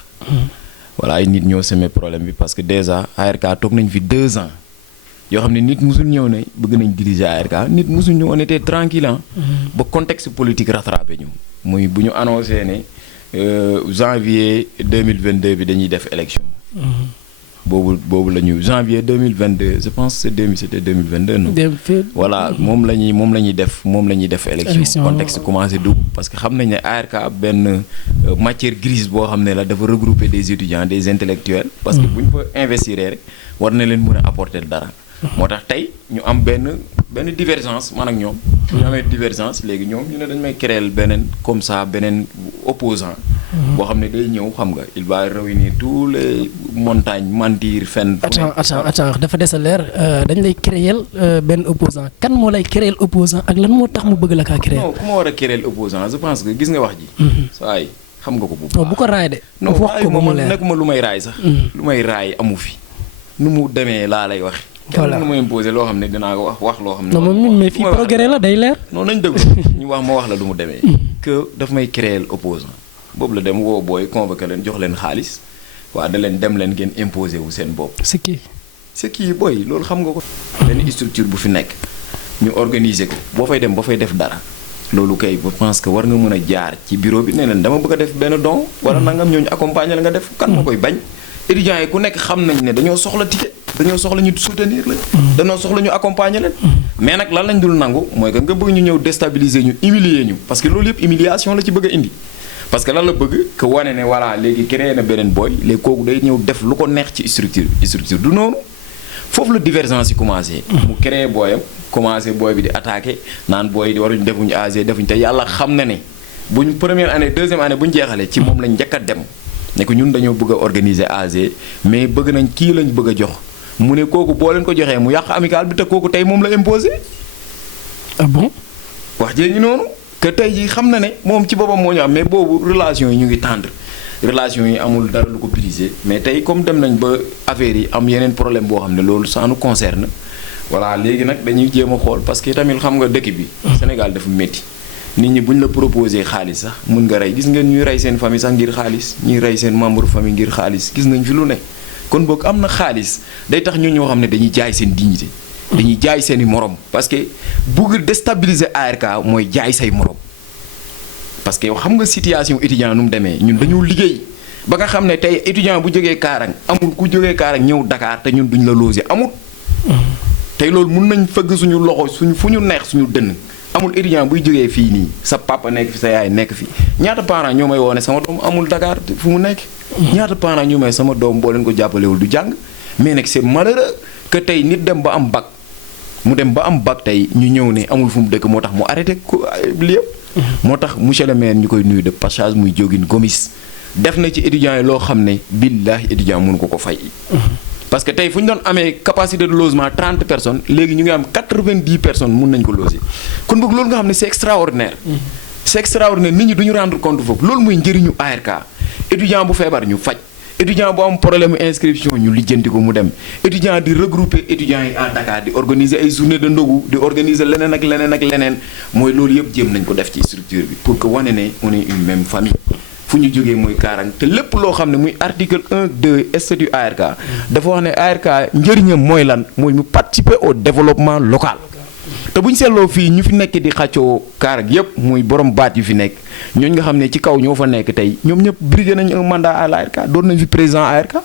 voilà ay nit ñoo semé problème bi parce que déjà ARK toog nañ fi 2 ans yoo xam ne nit musul ñëw ne bëgg nañ diriger ARK nit musul ñëw on était tranquille ba contexte politique rattrapé ñu muy bu ñu annoncé ne janvier 2022 bi dañuy def élection. boobu la ñu janvier 2022 je pense c'était 2022 non. voilà moom la ñuy def élection contexte commencé dugg parce que xam nañ ne ARK benn matière grise boo xam ne la dafa regrouper des étudiants des intellectuels parce que bu ñu fa investir rek war na leen mën a apporter dara. moo tax tey ñu am benn divergence man ak ñoom. ñu amee divergence léegi ñoom ñu ne dañ may créer beneen comme ça beneen opposant boo xam ne day ñëw xam nga il va réunir tous les montagnes mentir fen. attends dafa des a leer dañ lay créer benn opposant kan moo lay créer opposant ak lan moo tax mu bëgg la kaa créer. non ku ma war a créer opposant je pense que gis nga wax ji. saa yi xam nga ko bu baax. bu ko raay de. non wax ko ba mu leer nekkuma lu may raay sax. lu may raay amu fi nu mu demee laa lay wax. voilà kenn nu ma imposé loo xam ne dinaa ko wax loo xam ne. non moom mais fii progrès la day leer. non nañ dëgg ñu wax ma wax la lu mu demee. que daf may créer opposant boobu la dem woo booy convoqué leen jox leen xaalis waa da leen dem leen ngeen imposé wu seen bopp. c'est qui booy loolu xam nga ko. benn structure bu fi nekk ñu organiser ko boo fay dem ba fay def dara loolu kay je pense que war nga mën a jaar ci bureau bi ne leen dama bëgg a def benn don wala nangam ñooñu accompagner la nga def kan moo koy bañ. étudiants yi ku nekk xam nañ ne dañoo soxla ticket dañoo soxla ñu soutenir leen. dañoo soxla ñu accompagner leen. mais nag lan lañ dul nangu mooy que nga bëgg ñu ñëw déstabiliser ñu humilier ñu parce que loolu yëpp humiliation la ci bëgg a indi. parce que lan la bëgg que wane ne voilà léegi créé na beneen booy léegi kooku day ñëw def lu ko neex ci structure du noonu foofu la divergence yi commencé. mu créé booyam commencé booy bi di attaqué naan booy di waruñu defuñu AG defuñu te yàlla xam na ne buñ première année deuxième année buñ jeexalee ci moom lañ njëkk a dem. ne ko ñun dañoo bëgg a organiser AG mais bëgg nañ kii lañ bëgg a jox mu ne kooku boo leen ko joxee mu yàq amical bi te kooku tey moom la imposé. ah bon. wax jee ñu noonu que tey jii xam na ne moom ci boppam moo ñu am mais boobu relation yi ñu ngi tendre relation yi amul dara lu ko brisé mais tey comme dem nañ ba affaire yi am yeneen problème boo xam ne loolu ça nous concerne voilà léegi nag dañuy jéem a xool parce que tamit xam nga dëkk bi. Sénégal dafa métti. nit ñi bu ñu la proposé xaalis sax mun nga rey gis ngeen ñuy rey seen famille sax ngir xaalis ñuy rey seen membre famille ngir xaalis gis nañ fi lu ne kon boog am na xaalis day tax ñu ñoo xam ne dañuy jaay seen dignité dañuy jaay seen i morom parce que bugg déstabiliser ARK mooy jaay say morom parce que yow xam nga situation étudiant nu mu demee ñun dañoo liggéey ba nga xam ne tey étudiant bu jógee Kaarang amul ku jógee Kaarang ñëw Dakar te ñun duñ la loger amul tey loolu mun nañ fëgg suñu loxo fu ñu neex suñu dënn amul étudiant buy jógee fii nii sa papa nekk fi sa yaay nekk fi ñaata parents ñoo may woone sama doom amul Dakar fu mu nekk ñaata parents ñoo may sama doom boo leen ko jàppalewul du jàng mais nag c'est malheureux que tey nit dem ba am bac mu dem ba am bac tey ñu ñëw ne amul fu mu dëkk moo tax mu arrêté ko li yëpp moo tax monsieur le maire ñu koy nuyu de passage muy Diogine Gomis def na ci étudiants yi loo xam ne billaahi étudiant mënu ko fay parce que tey fu ñu doon amee capacité de logement 30 personnes léegi ñu ngi am 90 personnes mun nañ ko loger kon boog loolu nga xam ne c'est extraordinaire. c'est extraordinaire nit ñi du ñu rendre compte foofu loolu mooy njëriñu ARK étudiant bu feebar ñu faj étudiant bu am problème inscription ñu lijjanti ko mu dem étudiant di regrouper étudiants yi à Dakar di organiser ay journée de ndogu di organiser leneen ak leneen ak leneen mooy loolu yëpp jéem nañ ko def ci structure bi pour que wane ne on est une même famille. fu ñu jógee mooy Kaarang te lépp loo xam ne muy article 1 2 statut ARK dafa wax ne ARK njëriñam mooy lan mooy mu participer au développement local te bu ñu seetloo fii ñu fi nekk di xàccoo Kaarang yépp muy borom baat yu fi nekk ñooñu nga xam ne ci kaw ñoo fa nekk tey ñoom ñëpp brigué nañ un mandat à l'ARK doon nañ fi président ARK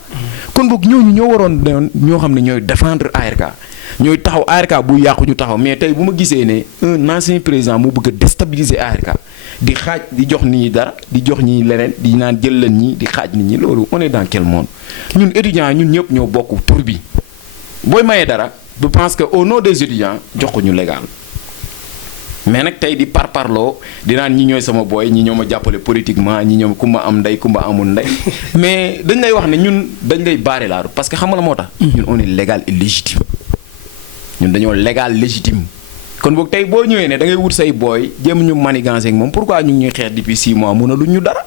kon boog ñooñu ñoo waroon doon ñoo xam ne ñooy défendre ARK ñooy taxaw ARK bu yàqu ñu taxaw mais tey bu ma gisee ne un ancien président mu bëgg a déstabiliser ARK di xaaj di jox nit ñi dara di jox ñi leneen di naan jël leen ñi di xaaj nit ñi loolu on est dans quel monde ñun étudiants ñun ñëpp ñoo bokk tur bi booy mayee dara je pense que au nom des étudiants jox ko ñu légal mais nag tey di parparloo di naan ñi ñooy sama booy ñi ñoo ma jàppale politiquement ñi ñoom kumba am ndey kumba amul ndey mais dañ lay wax ne ñun dañ lay baare laaru parce que xam nga la moo tax ñun on est légal et légitime ñun dañoo légal légitime kon boog tey boo ñëwee ne da ngay wut say booy jéem ñu manigancé ak moom pourquoi ñu ngi ñuy xeex depuis 6 mois mun a luñ ñu dara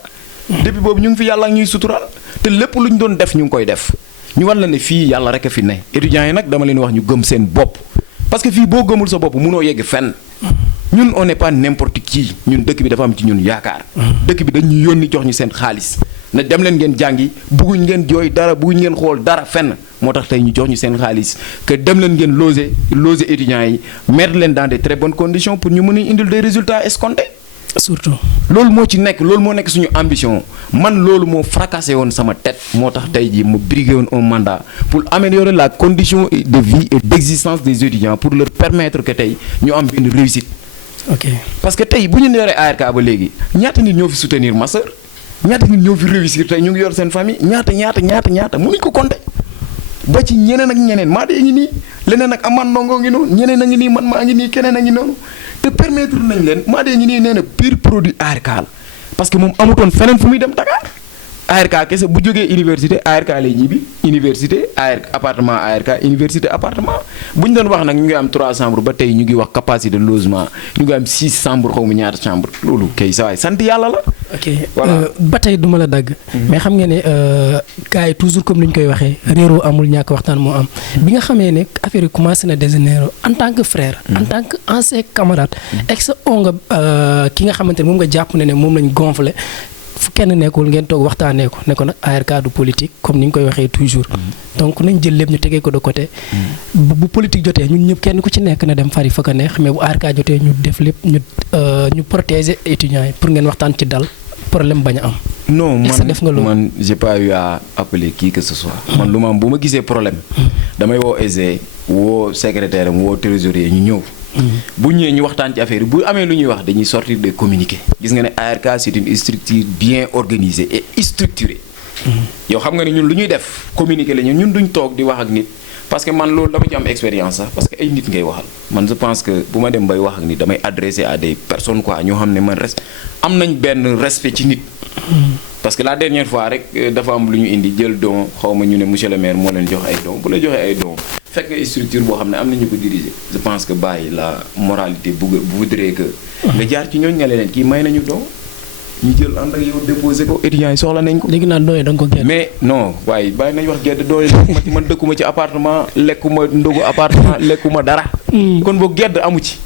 depuis boobu ñu ngi fi yàlla ak ñuy sutural te lépp lu ñu doon def ñu ngi koy def ñu war la ne fii yàlla rek a fi ne étudiants yi nag dama leen wax ñu gëm seen bopp parce que fii boo gëmul sa bopp munoo yegg fenn ñun on n'est pas n'importe qui ñun dëkk bi dafa am ci ñun yaakaar dëkk bi dañu yónni jox ñu seen xaalis na dem leen ngeen jàngi bugguñ ngeen jooy dara bugguñ ngeen xool dara fenn moo tax tey ñu jox ñu seen xaalis que dem leen ngeen loger étudiants yi mettre leen dans de très bonnes conditions pour ñu mën a indil des résultats escomptés. surtout loolu moo ci nekk loolu moo nekk suñu ambition man loolu moo fracassé woon sama tête moo tax tey jii mu brigué woon un mandat pour améliorer la condition de vie et d'existence des étudiants pour leur permettre que tey ñu am une réussite. ok parce que tey bu ñu yoree ARK ba léegi ñaata nit ñoo fi soutenir ma sœur ñaata nit ñoo fi réussir tey ñu ngi yor seen famille ñaata mënuñ ko compter ba ci ñeneen ak ñeneen maa dee ngi nii leneen ak amaan ndongo ngi noonu ñeneen a ngi nii man maa ngi nii keneen a ngi noonu te permettre nañ leen maa dee ngi nii nee na pur produit ARK la parce que moom amutoon feneen fu muy dem Dakar ARK kese bu jógee université ARK lay ñibbi université ARK appartement ARK université appartement bu ñu doon wax nag ñu ngi am 3 chambres ba tey ñu ngi wax capacité de logement ñu ngi am 6 chambres xaw ma ñaata chambres loolu kay sa waay sant yàlla la. ok ba tey du ma la dagg. mais xam nga ne gars yi toujours comme ni ñu koy waxee réeroo amul ñàkk waxtaan moo am. bi nga xamee ne affaire yi commencé na dégénérer en tant que frère. en tant que ancien camarade. ex onga ki nga xamante ne moom nga jàpp ne moom lañ gonflé. fu kenn nekkul ngeen toog waxtaanee ko ne ko nag ARK du politique comme ni ñu koy waxee toujours donc nañ jël lépp ñu tegee ko de côté bu politique jotee ñun ñëpp kenn ku ci nekk na dem fari fa ko neex mais bu ARK jotee ñu def lépp ñu protéger étudiants yi pour ngeen waxtaan ci dal problème bañ a am. non def nga loolu man j'ai pas eu à appeler qui que ce soit. man lu ma am bu ma gisee problème. damay woo SG woo secrétaire am woo trésorier ñu ñëw. bu ñëwee ñu waxtaan ci affaire yi bu amee lu ñuy wax dañuy sortir des communiqués. gis nga ne ARK c'est une structure bien organisée et structurée. yow xam nga ne ñun lu ñuy def communiqué la ñun duñ toog di wax ak nit. parce que man loolu dama ci am expérience sax parce que ay nit ngay waxal man je pense que bu ma dem bay wax ak nit damay adresser à des personnes quoi ñoo xam ne man am nañ benn respect ci nit. parce que la dernière fois rek dafa am lu ñu indi jël don xaw ma ñu ne monsieur le maire moo leen jox ay don bu la joxee ay don fekk structure boo xam ne am na ñu ko diriger je pense que bàyyi la moralité voudrait que. nga jaar ci ñooñu nga leen kii may nañu don ñu jël ànd ak yow déposé ko étudiants yi soxla nañ ko. léegi naan doole da nga ko gedd. mais non waaye bàyyi nañ wax gedd doole lekkuma ci man dëkkuma ci appartement lekkuma ndogu appartement lekkuma dara. kon boo gedd amu ci.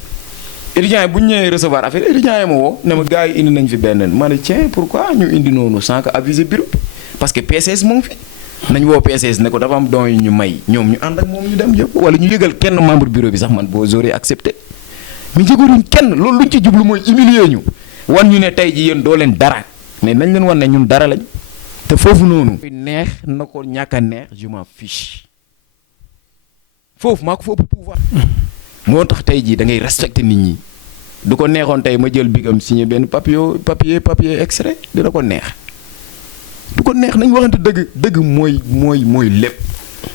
étudiants yi bu ñu ñëwee recevoir affaire étudiants yi ma woo ne ma gars yi indi nañ fi benn ma ne tiens pourquoi ñu indi noonu sans que aviser bureau parce que PCS mu ngi fi. nañ woo PCS ne ko dafa am don yu ñu may ñoom ñu ànd ak moom ñu dem yëpp wala ñu yëgal kenn membre bureau bi sax man boo j'aurais accepté mais yëgaluñ kenn loolu luñ ci jublu mooy humilier ñu. wan ñu ne tey ji yéen doo leen dara mais nañ leen wan ne ñun dara lañ te foofu noonu. neex na ko ñàkk a neex je m'en fiche foofu maa ko fa ëpp pouvoir. moo tax tey jii da ngay respecter nit ñi du ko neexoon tey ma jël bigam signé benn papier extrait dina ko neex du ko neex nañ waxante dëgg mooy lépp.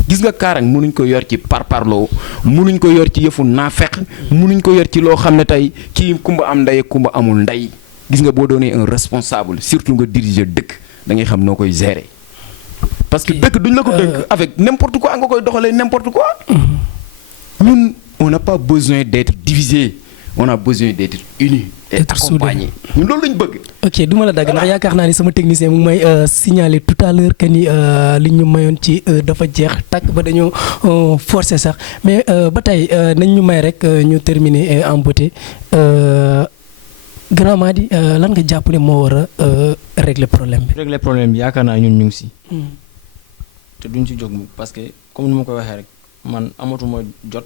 gis nga kaarang mënuñ ko yor ci parparloo mënuñ ko yor ci yëfu naafeq mënuñ ko yor ci loo xam ne tey kii kumba am ndey kumba amul ndey gis nga boo doonee un responsable surtout nga diriger dëkk da ngay xam noo koy gérer parce que dëkk duñ la ko dënk avec n'importe quoi nga koy doxalee n'importe quoi ñun on n'a pas besoin d'être divisé on a besoin d'être unis et accompagné ñun loolu lañ bëgg. ok du ma la dagg ndax yaakaar naa ni sama technicien mu ngi may signaler tout à l'heure que ni li ñu mayoon ci dafa jeex tàkk ba dañoo forcer sax mais ba tey nañ ñu may rek ñu terminer en beauté Grand Mady lan nga jàpp ne moo war a régler problème bi. régler problème bi yaakaar naa ñun ñu ngi si. te duñ ci jóg mu parce que comme ni ma koy waxee rek man amatuma jot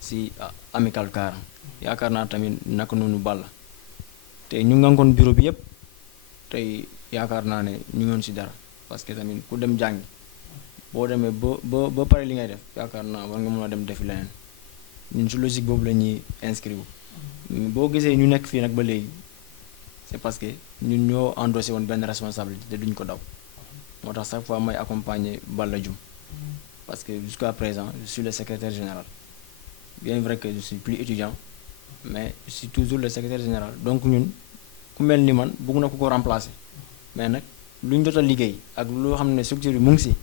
si amical car yaakaar naa tamit naka noonu Balla te ñu ngankoon bureau bi yëpp tey yaakaar naa ne ñu ngoon si dara parce que tamit ku dem jàngi boo demee ba pare li ngay def yaakaar naa war nga mën a dem defi leneen ñun si logique boobu la ñuy inscrire boo gisee ñu nekk fii nag ba léegi c'est parce que ñun ñoo endossé woon benn responsabilité te duñ ko daw moo tax chaque fois may accompagner Balla Dioum parce que jusqu'à présent je suis le secrétaire général bien vrai que je suis plus étudiant mais je suis toujours le secrétaire général donc ñun ku mel ni man bëgg na ko remplacer mais nag lu ñu jot a liggéey ak loo xam ne structure bi mu ngi si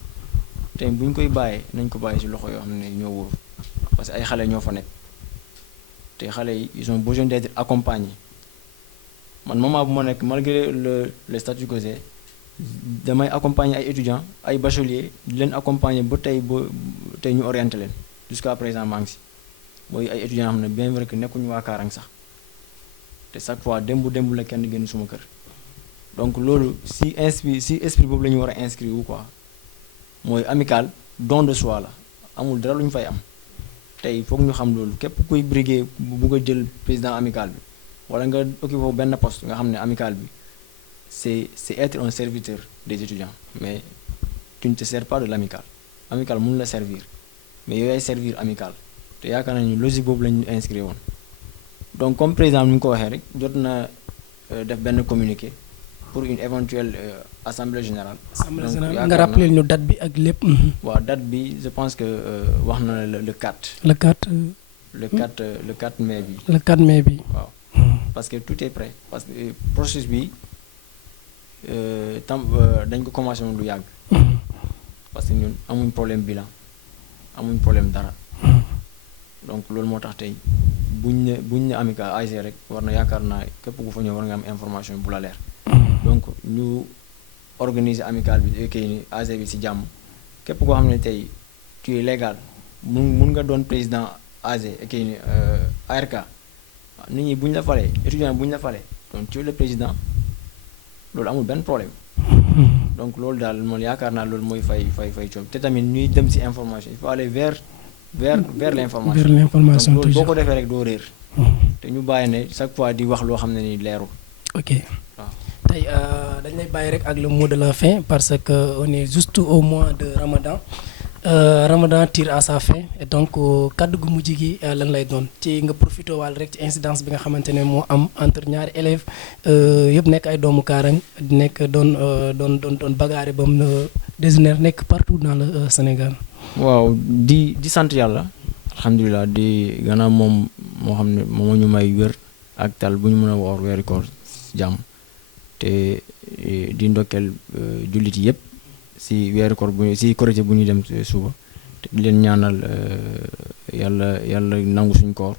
te bu ñu koy bàyyee nañ ko bàyyi si loxo yoo xam ne ñoo wóor parce que ay xale ñoo fa nekk te xale yi ils ont besoin d'être accompagnés man moment bu ma nekk malgré le statut que j'ai damay accompagner ay étudiants ay bacheliers di leen accompagner ba tey ñu orienté leen jusqu'à présent maa ngi si mooy ay étudiants xam ne bien vrai que nekkuñu waa Kaarang sax te chaque fois démb la kenn génn suma kër donc loolu si esprit boobu la ñu war a inscrire wu quoi mooy amical don de soi la amul dara lu ñu fay am tey foog ñu xam loolu képp kuy briguer bu bugg a jël président amical bi wala nga occupé benn poste nga xam ne amical bi c'est être un serviteur des étudiants mais tu ne te sers pas de l'amical amical mënu la servir mais yooyu ay servir amical te yaakaar nañu logique boobu la ñu inscrire woon donc comme président ni ñu ko waxee rek jot na def benn communiqué pour une éventuelle assemblée générale. assemblée générale nga rappelé ñu date bi ak lépp. waaw date bi je pense que wax na le 4. le 4. le 4 mai bi. le 4 mai bi. waaw parce que tout est prêt parce que processus bi dañ ko commencé woon lu yàgg. parce que ñun amuñ problème bilan amuñ problème dara. donc loolu moo tax tey buñ ne amical AG rek war na yaakaar naa képp ku fa ñëw war nga am information bu la leer. donc ñu organiser amical bi kii ni AG bi ci jàmm képp koo xam ne tey tu es légal mun nga doon président AG kii ni ARK nit ñi bu ñu la falee étudiant bu ñu la falee donc tu es le président loolu amul benn problème. donc loolu daal man yaakaar naa loolu mooy fay coob te tamit ñuy dem ci information il faut aller vers l'information. vers l'information donc loolu boo ko defee rek doo réer. te ñu bàyyi ne chaque fois di wax loo xam ne ni leerul. ok waaw tey dañ lay bàyyi rek ak le mot de la fin parce que on est juste au mois de Ramadan. Ramadan tire à sa fin et donc kaddu gu mujj gi lan lay doon ci nga profité waal rek ci incidence bi nga xamante ne moo am entre ñaari élèves yëpp nekk ay doomu Kaarang nekk doon bagaare ba mu désordre nekk partout dans le Sénégal. waaw di sant yàlla alhamdulilah di gannaaw moom moo xam ne moom ñu may wér ak tal bu ñu mën a woor weeri koor jàmm te di ndokkeel jullit yëpp. si weeru koor si korité bu ñu dem suba te di leen ñaanal yàlla nangu suñ koor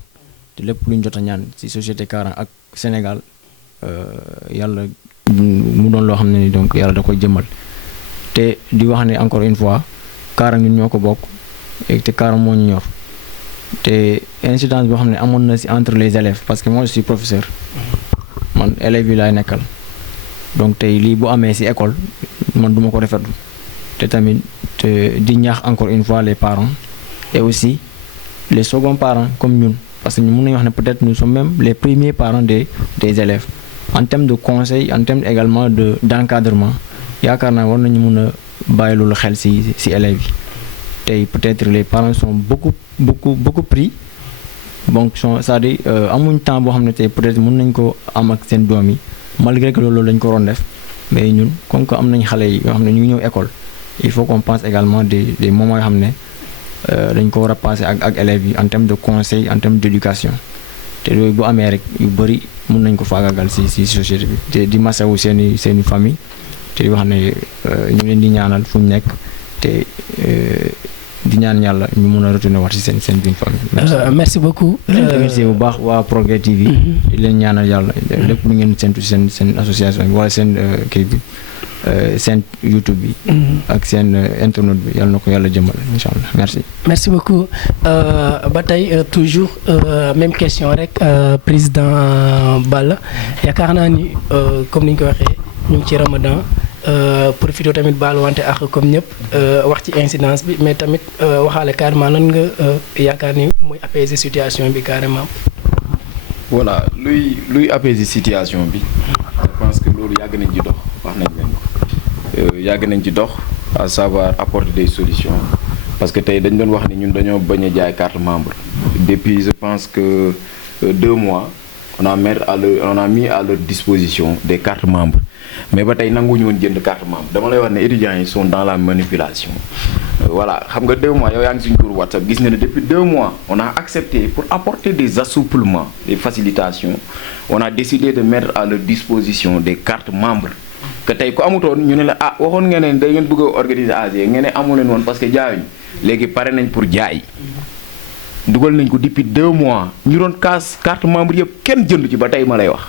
te lépp lu ñu jot a ñaan si société Kaarang ak Sénégal yàlla mu doon loo xam ne ni donc yàlla da koy jëmmal te di wax ne encore une fois Kaarang ñun ñoo ko bokk te Kaarang moo ñu ñor te incidence boo xam ne amoon na si entre les élèves parce que moi je suis professeur man élèves yi laay nekkal donc tey lii bu amee si école man duma ko rafetlu te tamit di ñaax encore une fois les parents et aussi les seconds parents comme ñun parce que ñu mën nañu wax ne peut-être nous sommes même les premiers parents des élèves en termes de conseil en termes également d'encadrement yaakaar naa war nañu mën a bàyyi loolu xel ci élèves yi tey peut-être les parents sont beaucoup pris donc c'est-à-dire amuñ temps boo xam ne tey peut-être mën nañ ko am ak seen doom yi malgré que loolu lañ ko waroon def mais ñun comme que am nañ xale yi yoo xam ne ñu ngi ñëw école il faut qu'on pense également des moments yoo xam ne dañ ko war a passer ak élèves yi en termes de conseil en termes d'éducation te yooyu bu amee rek yu bëri mën nañ ko faagagal ci société bi te di masawu seeni famille te di wax ne ñu leen di ñaanal fu ñu nekk te di ñaan yàlla ñu mën a retourner war ci seen biir famille. merci beaucoup. remercier bu baax waa Progrès TV. di leen ñaanal yàlla lépp lu ngeen séntu ci seen association bi wala seen kii bi seen YouTube bi. ak seen internet bi yàlla na ko yàlla jëmal incha allah merci. merci beaucoup ba tey toujours même question rek président Balla yaakaar naa ni comme ni ñu ko waxee ñu ngi ci Ramadan. profité tamit baalu wante ak comme ñëpp wax ci incidence bi mais tamit waxaale carrément lan nga yaakaar ni mooy apaiser situation bi carrément. voilà luy apaiser situation bi je pense que loolu yàgg nañ ci dox wax nañ leen ko yàgg nañ ci dox à savoir apporter des solutions parce que tey dañ doon wax ni ñun dañoo bañ a jaay carte membre depuis je pense que 2 mois on a mis à leur disposition des cartes membres mais ba tey nanguñu woon jënd carte membre dama lay wax ne étudiants yi sont dans la manipulation voilà xam nga 2 mois yow yaa ngi suñu groupe WhatsApp gis nga ne depuis 2 mois on a accepté pour apporter des assouplements des facilitations on a décidé de mettre à leur disposition des cartes membres que tey ku amutoon ñu ne la ah waxoon nga ne da ngeen bëgg a organiser AG ngeen ne amu leen woon parce que jaayuñ léegi pare nañ pour jaay dugal nañ ko depuis 2 mois ñu doon kaas carte membre yëpp kenn jënd ci ba tey ma lay wax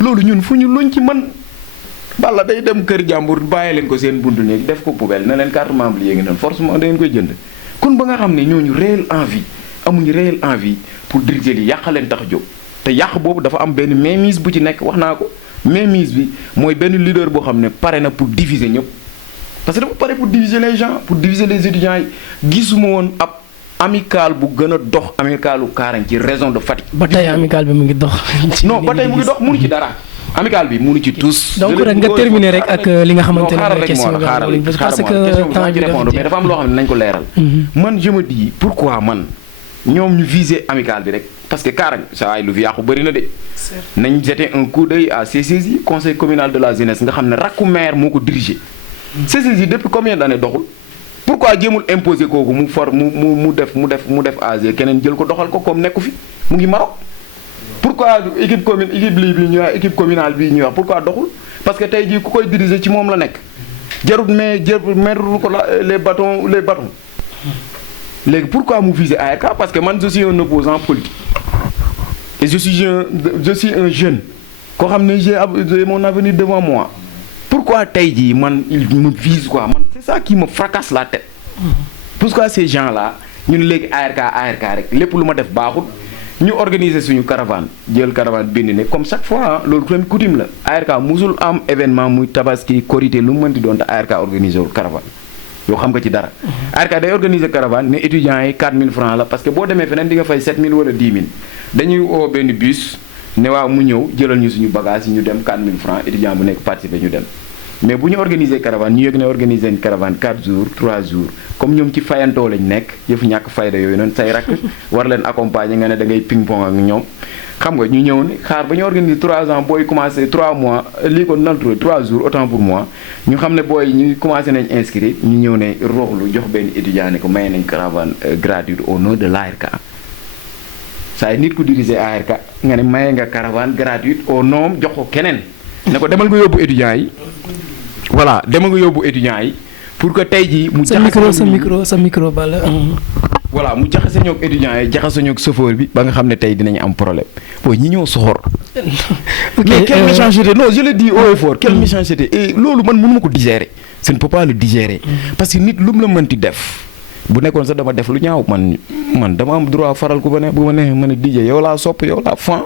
loolu ñun fu ñu luñ ci man Balla day dem kër jàmbur bàyyi leen ko seen buntu néeg def ko poubelle ne leen carte membre yéegi noonu forcément da ngeen koy jënd kon ba nga xam ne ñooñu réel envie amuñu réel envie pour diriger li yàq leen tax a jóg te yàq boobu dafa am benn mainmise bu ci nekk wax naa ko mainmise bi mooy benn leader boo xam ne pare na pour diviser ñëpp parce que dafa pare pour diviser les gens pour diviser les étudiants yi gisuma woon ab amical bu gën a dox amicalu Karang ci région de Fatick. ba tey amical bi mu ngi dox. non ba tey mu ngi dox mënu ci dara. amical bi mënu ci tous. donc rek nga terminer rek ak li nga xamante ne question bi parce que temps bi mais dafa am loo xam ne nañ ko leeral. man je me dis pourquoi man ñoom ñu viser amical bi rek parce que Karang saa lu fi yàqu bëri na de. nañ jeter un coup d'œil à CCJ conseil communal de la jeunesse nga xam ne rakku maire moo ko dirigé. CCJ depuis combien d'années doxul. pourquoi jéemul imposer kooku mu def AG keneen jël ko doxal ko comme nekku fi mu ngi Maroc. pourquoi équipe communale bii ñuy wax pourquoi doxul parce que tey jii ku koy diriger ci moom la nekk jarut mettre ko les bâtons léegi pourquoi mu viser ARK parce que man je suis un opposant politique et je suis un jeune koo xam ne j'ai mon avenir devant moi pourquoi tey jii man il me vise quoi man c'est ça qui me fracasse la tête pourquoi ces gens là ñun léegi ARK rek lépp lu ma def baaxul ñu organiser suñu caravane jël caravane bind ne comme chaque fois loolu tamit coutume la ARK musul am événement muy tabaski korité lu mu mën di doon te ARK organiser wul caravane yow xam nga ci dara. ARK day organiser caravane ne étudiants yi 4000 francs la parce que boo demee feneen di nga fay 7000 wala 10 000 dañuy woo benn bus ne waaw mu ñëw jëlal ñu suñu bagage yi ñu dem 4000 francs étudiant bu nekk participer ñu dem. mais bu ñu organiser caravane ñu yëg ne organiser une caravane 4 jours 3 jours comme ñoom ci fayantoo lañ nekk yëfu ñàkk fayda yooyu noonu say rakk war leen accompagner nga ne da ngay ping pong ak ñoom xam nga ñu ñëw ne xaar ba ñu organiser 3 ans booy commencé 3 mois lii ko nan 3 jours autant pour moi ñu xam ne booy ñu commencé nañ inscrire ñu ñëw ne roxlu jox benn étudiant ne ko may nañ caravane gratuite au nom de l'ARK saa nit ku diriger ARK nga ne maye nga caravane gratuite au nom jox ko keneen ne ko demal nga yóbbu étudiants yi voilà dama nga yóbbu étudiants yi pour que tey jii mu sa micro Balla voilà mu jaxase ñoog étudiants yi jaxase ñoog chauffeur bi ba nga xam ne tey dinañ am problème booy ñi ñoo soxor mais quelle méchanceté non je le dis haut et fort quelle méchanceté et loolu man mënu ma ko digérer je ne peux pas le digérer parce que nit lu mu la mënti def bu nekkoon sax dama def lu ñaaw man dama am droit faral ku ba ne bu ma neexee mën a DJ yow laa sopp yow laa fan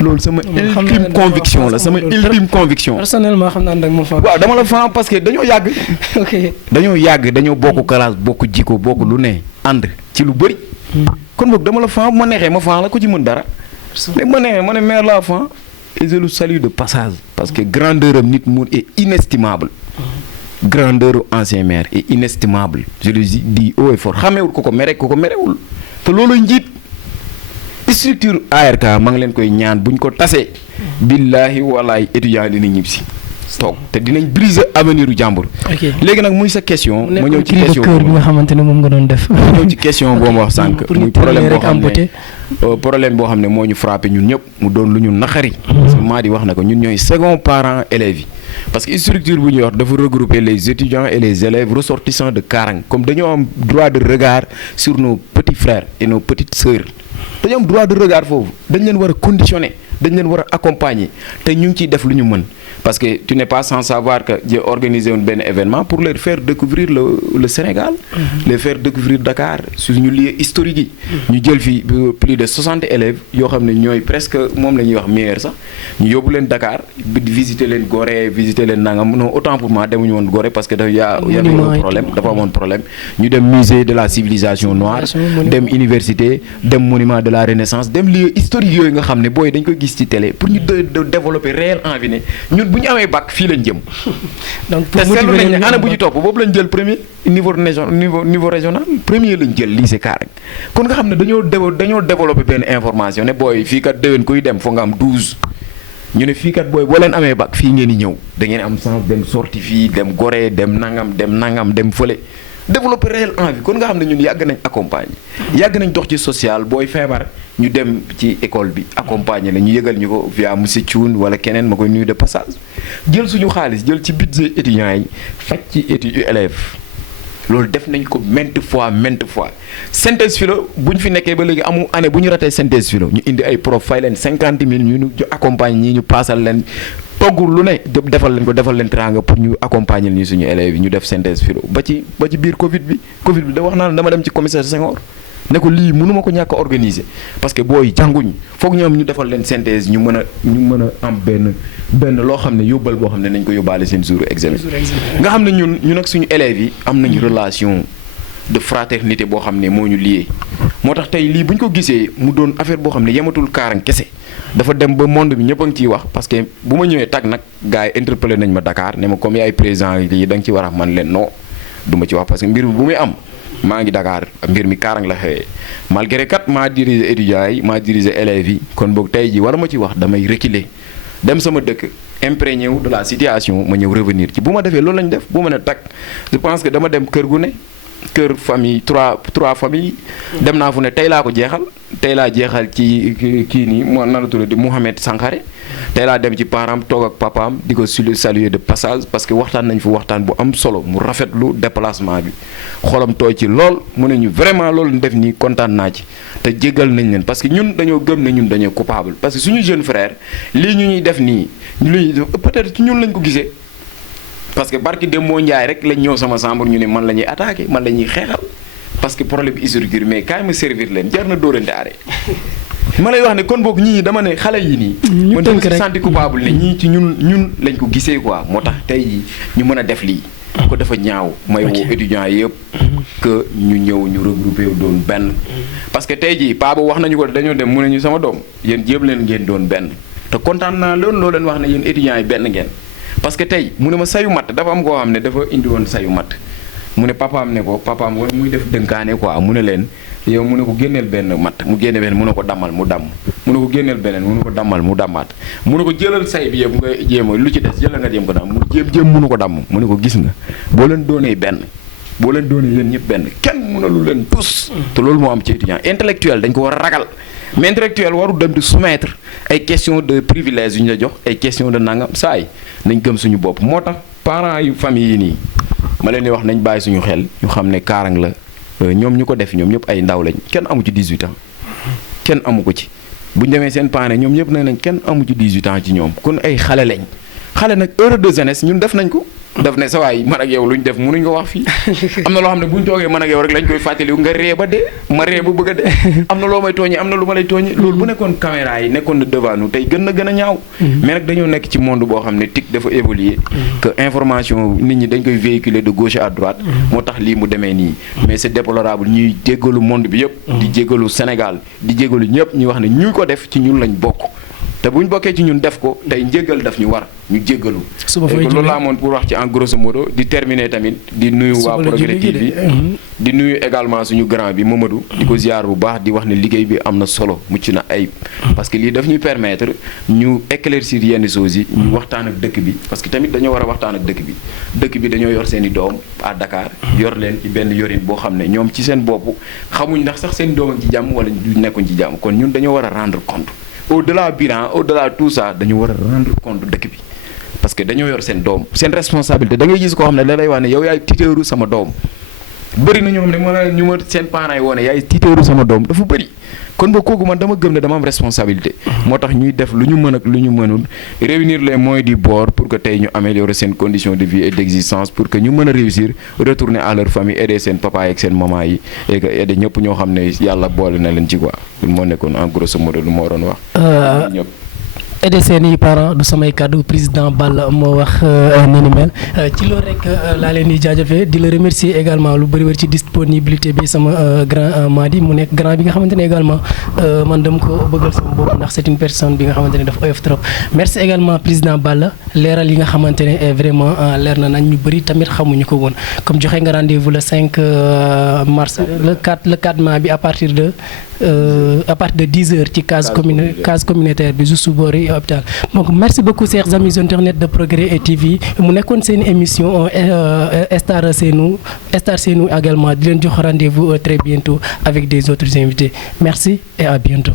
loolu sama ultime conviction la sama ultime conviction. personnellement xam naa nag moom fa. waaw dama la fan parce que dañoo yàgg. ok dañoo bokk classe bokk jikko bokk lu ne ànd ci lu bëri. kon boog dama la fan bu ma neexee ma fan la ko ci mën dara. mais ma neexee ma ne maire la fan et je le salue de passage parce que grandeur am nit mu est inestimable. grandeur ancien maire est inestimable je le dis haut et fort xameewul ko merewul te loolu njiit. structure ARK maa ngi leen koy ñaan buñ ko tasee billaahi walaay étudiant dina ñib si toog te dinañ briser avenir u jàmbur léegi nag muy sa question ma ñëw ci question bi nga xamante ne moom nga doon def ma ñëw ci question boo ma wax sànq muy problème boo xam ne moo ñu frappé ñun ñëpp mu doon lu ñu naqari parce que maa di wax na ko ñun ñooy second parent élèves yi parce que structure bu ñuy wax dafa regrouper les étudiants et les élèves ressortissants de Karang comme dañoo am droit de regard sur nos petits frères et nos petites sœurs dañoo am droit de regard foofu dañ leen war a conditionner dañ leen war a accompagner te ñu ngi ciy def lu ñu mën parce que tu n'es pas sans savoir que j'ai organisé benn événement pour leur faire découvrir le Sénégal les faire découvrir Dakar suñu lieu historique yi ñu jël fi plus de 60 élèves yoo xam ne ñooy presque moom la ñuy wax meilleur sax ñu yóbbu leen Dakar visiter leen Gorée visiter leen nangam non autant pour moi demuñu woon Gorée parce que dafa y avait un problème dafa amoon problème ñu dem musée de la civilisation noire dem université dem monument de la Renaissance dem lieu historique yooyu nga xam ne booy dañ ko gis ci télé pour ñu développer réel envie ne ñun bu ñu amee bac fii lañ jëm. donc te seetlu nañ ne année bu ñu topp boobu lañ jël premier niveau régional premier lañ jël lycée Karang kon nga xam ne dañoo développé benn information ne booy fii kat déwén kuy dem foo nga am 12. ñu ne fii kat booy boo leen amee bac fii ngeen di ñëw da ngeen am chance dem sorti fii dem Gorée dem nangam dem fële. développer réel envie kon nga xam ne ñun yàgg nañ accompagner yàgg nañ dox ci social booy feebar ñu dem ci école bi accompagner la ñu yëgal ñu ko via monsieur Thioune wala keneen ma koy nuyu de passage jël suñu xaalis jël ci budget étudiants yi faj ci élèves loolu def nañ ko maintes fois synthèse philo bu ñu fi nekkee ba léegi amul année bu ñu ratee synthèse philo ñu indi ay prof fay leen 50 000 ñu accompagner ñii ñu paasal leen togg lu ne defal leen teraanga pour ñu accompagner ñu suñu élèves yi ñu def synthèse philo ba ci biir Covid bi da wax naa ne dama dem ci commissaire Senghor ne ko lii mënuma ko ñàkk a organiser parce que booy jànguñ foog ñoom ñu defal leen synthèse ñu mën a am benn loo xam ne yóbbal boo xam ne nañ ko yóbbaale seen jour examen nga xam ne ñun ak suñu élèves yi am nañu relation de fraternité boo xam ne moo ñu lié moo tax tey lii bu ñu ko gisee mu doon affaire boo xam ne yematul Kaarang kese dafa dem ba monde bi ñëpp a ngi ciy wax parce que bu ma ñëwee tag nag gars yi interpellé nañ ma Dakar ne ma comme yaay président lii da nga ci war a man leen non du ma ci wax parce que mbir mi bu muy am maa ngi Dakar mbir mi Kaarang la xewee malgré kat maa diriger étudiants yi maa diriger élèves yi kon boog tey ji wala ma ci wax damay reculer dem sama dëkk imprégné wu de la situation ma ñëw revenir ci bu ma defee loolu lañ def bu ma ne tag je pense que dama dem kër gu ne kër famille trois famille dem naa fu ne tey laa ko jeexal ci kii nii moo nan la tudd di Mouhamed Sankharé tey laa dem ci param toog ak papaam di ko saluer de passage parce que waxtaan nañ fi waxtaan bu am solo mu rafetlu déplacement bi xolam tooy ci lool mu ne ñu vraiment loolu ñu def nii kontaan naa ci te jéggal nañ leen parce que ñun dañoo gëm ne ñun dañoo coupable parce que suñu jeune frère lii ñu ñuy def nii peut-être ci ñun lañ ko gisee parce que barki dem moo njaay rek lañ ñëw sama chambre ñu ne man la ñuy attaqué man la ñuy xeexal parce que problème historique mais kaay ma servir leen jar na dóorante aare ma lay wax ne kon boog ñii dama ne xale yi nii man dama si senti coupable ne ñii ci ñun lañ ko gisee quoi moo tax tey jii ñu mën a def lii ko dafa ñaaw may woo étudiants yëpp que ñu ñëw ñu regroupé wu doon benn parce que tey jii paa bu wax nañu ko dañoo dem mu ne ñu sama doom yéen jéem leen ngeen doon benn te kontaan naa loolu loo leen wax ne yéen étudiants yi benn ngeen parce que tey mu ne ma sayu matt dafa am koo xam ne dafa indi woon sayu matt mu ne papaam ne ko papaam wala muy def dënkaane quoi mu ne leen yow mu ne ko génneel benn matt mu génne benn mu ne ko dammal mu damm mu ne ko génneel beneen mu ne ko dammal mu dammaat mu ne ko jëlal say bi yëpp nga jéem a lu ci des jëlal nga jéem ko damm mu jéem mënu ko damm mu ne ko gis nga boo leen doonee benn boo leen doonee yéen ñëpp benn kenn mënalu leen tus te loolu moo am ci étudiant intellectuel dañ ko war a ragal mais intellectuel warul dem di soumettre ay question de privilège yu ñu la jox ay question de nangam saa yi nañ gëm suñu bopp moo tax parents yu famille yi nii ma leen di wax nañ bàyyi suñu xel ñu xam ne Kaarang la ñoom ñu ko def ñoom ñëpp ay ndaw lañ kenn amu ci 18 ans kenn amu ko ci bu ñu demee seen parents ñoom ñëpp nee nañ kenn amu ci 18 ans ci ñoom kon ay xale lañ xale nag heure de jeunesse ñun def nañ ko daf ne sa waay man ak yow lu ñu def mënuñ ko wax fii am na loo xam ne bu ñu toogee man ak yow rek lañ koy fàttaliwu nga ree ba dee ma ree ba bëgg a dee am na loo may tooñee am na lu ma lay tooñee loolu bu nekkoon caméra yi nekkoon na devant nous tey gën a ñaaw mais nag dañoo nekk ci monde boo xam ne TIC dafa évoluer que information nit ñi dañ koy véhiculer de gauche à droite moo tax lii mu demee nii mais c'est déplorable ñuy jéggalu monde bi yëpp di jéggalu Sénégal di jéggalu ñëpp ñu wax ne ñu ko def ci ñun lañ bokk te bu ñu bokkee ci ñun def ko tey njéggal daf ñu war ñu jéggalu loolu laa amoon pour wax ci en grosso modo di terminer tamit di nuyu waa Progrès TV di nuyu également suñu grand bi Mamadou di ko ziar bu baax di wax ne liggéey bi am na solo mucc na ayib parce que lii daf ñuy permettre ñu éclaircir yenn choses yi ñu waxtaan ak dëkk bi parce que tamit dañoo war a waxtaan ak dëkk bi dañoo yor seen i doom à Dakar yor leen ci benn yorin boo xam ne ñoom ci seen bopp xamuñ ndax sax seen doom ci jàmm wala du nekkuñ ci jàmm kon ñun dañoo war a rendre compte au-delà bilan au-delà tout ça dañu war a rendre compte dëkk bi parce que dañoo yor seen doom seen responsabilité da ngay gis koo xam ne da lay wax ne yow yaay tiiteeru sama doom bëri na ñoo xam ne ñu ma seen parents yi woone yaay tiiteeru sama doom dafa bëri kon ba kooku man dama gëm ne dama am responsabilité moo tax ñuy def lu ñu mën ak lu ñu mënul réunir les moyens du bord pour que tey ñu améliorer seen conditions de vie et d'existence pour que ñu mën a réussir retourner à leur famille aider seen papa ak seen maman yi et que aider ñëpp ñoo xam ne yàlla boole na leen ci quoi moo nekkoon en grosso modo lu moo doon wax ñëpp aider seeni parents du samay kàddu président Balla moo wax neni mel ci loolu rek laa leen di jaajëfee di la remercier également lu bëri ci disponibilité bi sama grand Madi mu nekk grand bi nga xamante ne également man dama ko bëggal sama bopp ndax c'est une personne bi nga xamante ne dafa oyof trop merci également président Balla leeral yi nga xamante ne vraiment leer na nañ ñu bëri tamit xamuñu ko woon comme joxe nga rendez-vous le 5 mars le 4 mai bi à partir de 10h ci case communautaire bi juste boori hôpital donc merci beaucoup chers amis internautes de Progrès TV mu nekkoon seen émission Star Senou également di leen jox rendez-vous très bientôt avec des autres invités merci et à bientôt.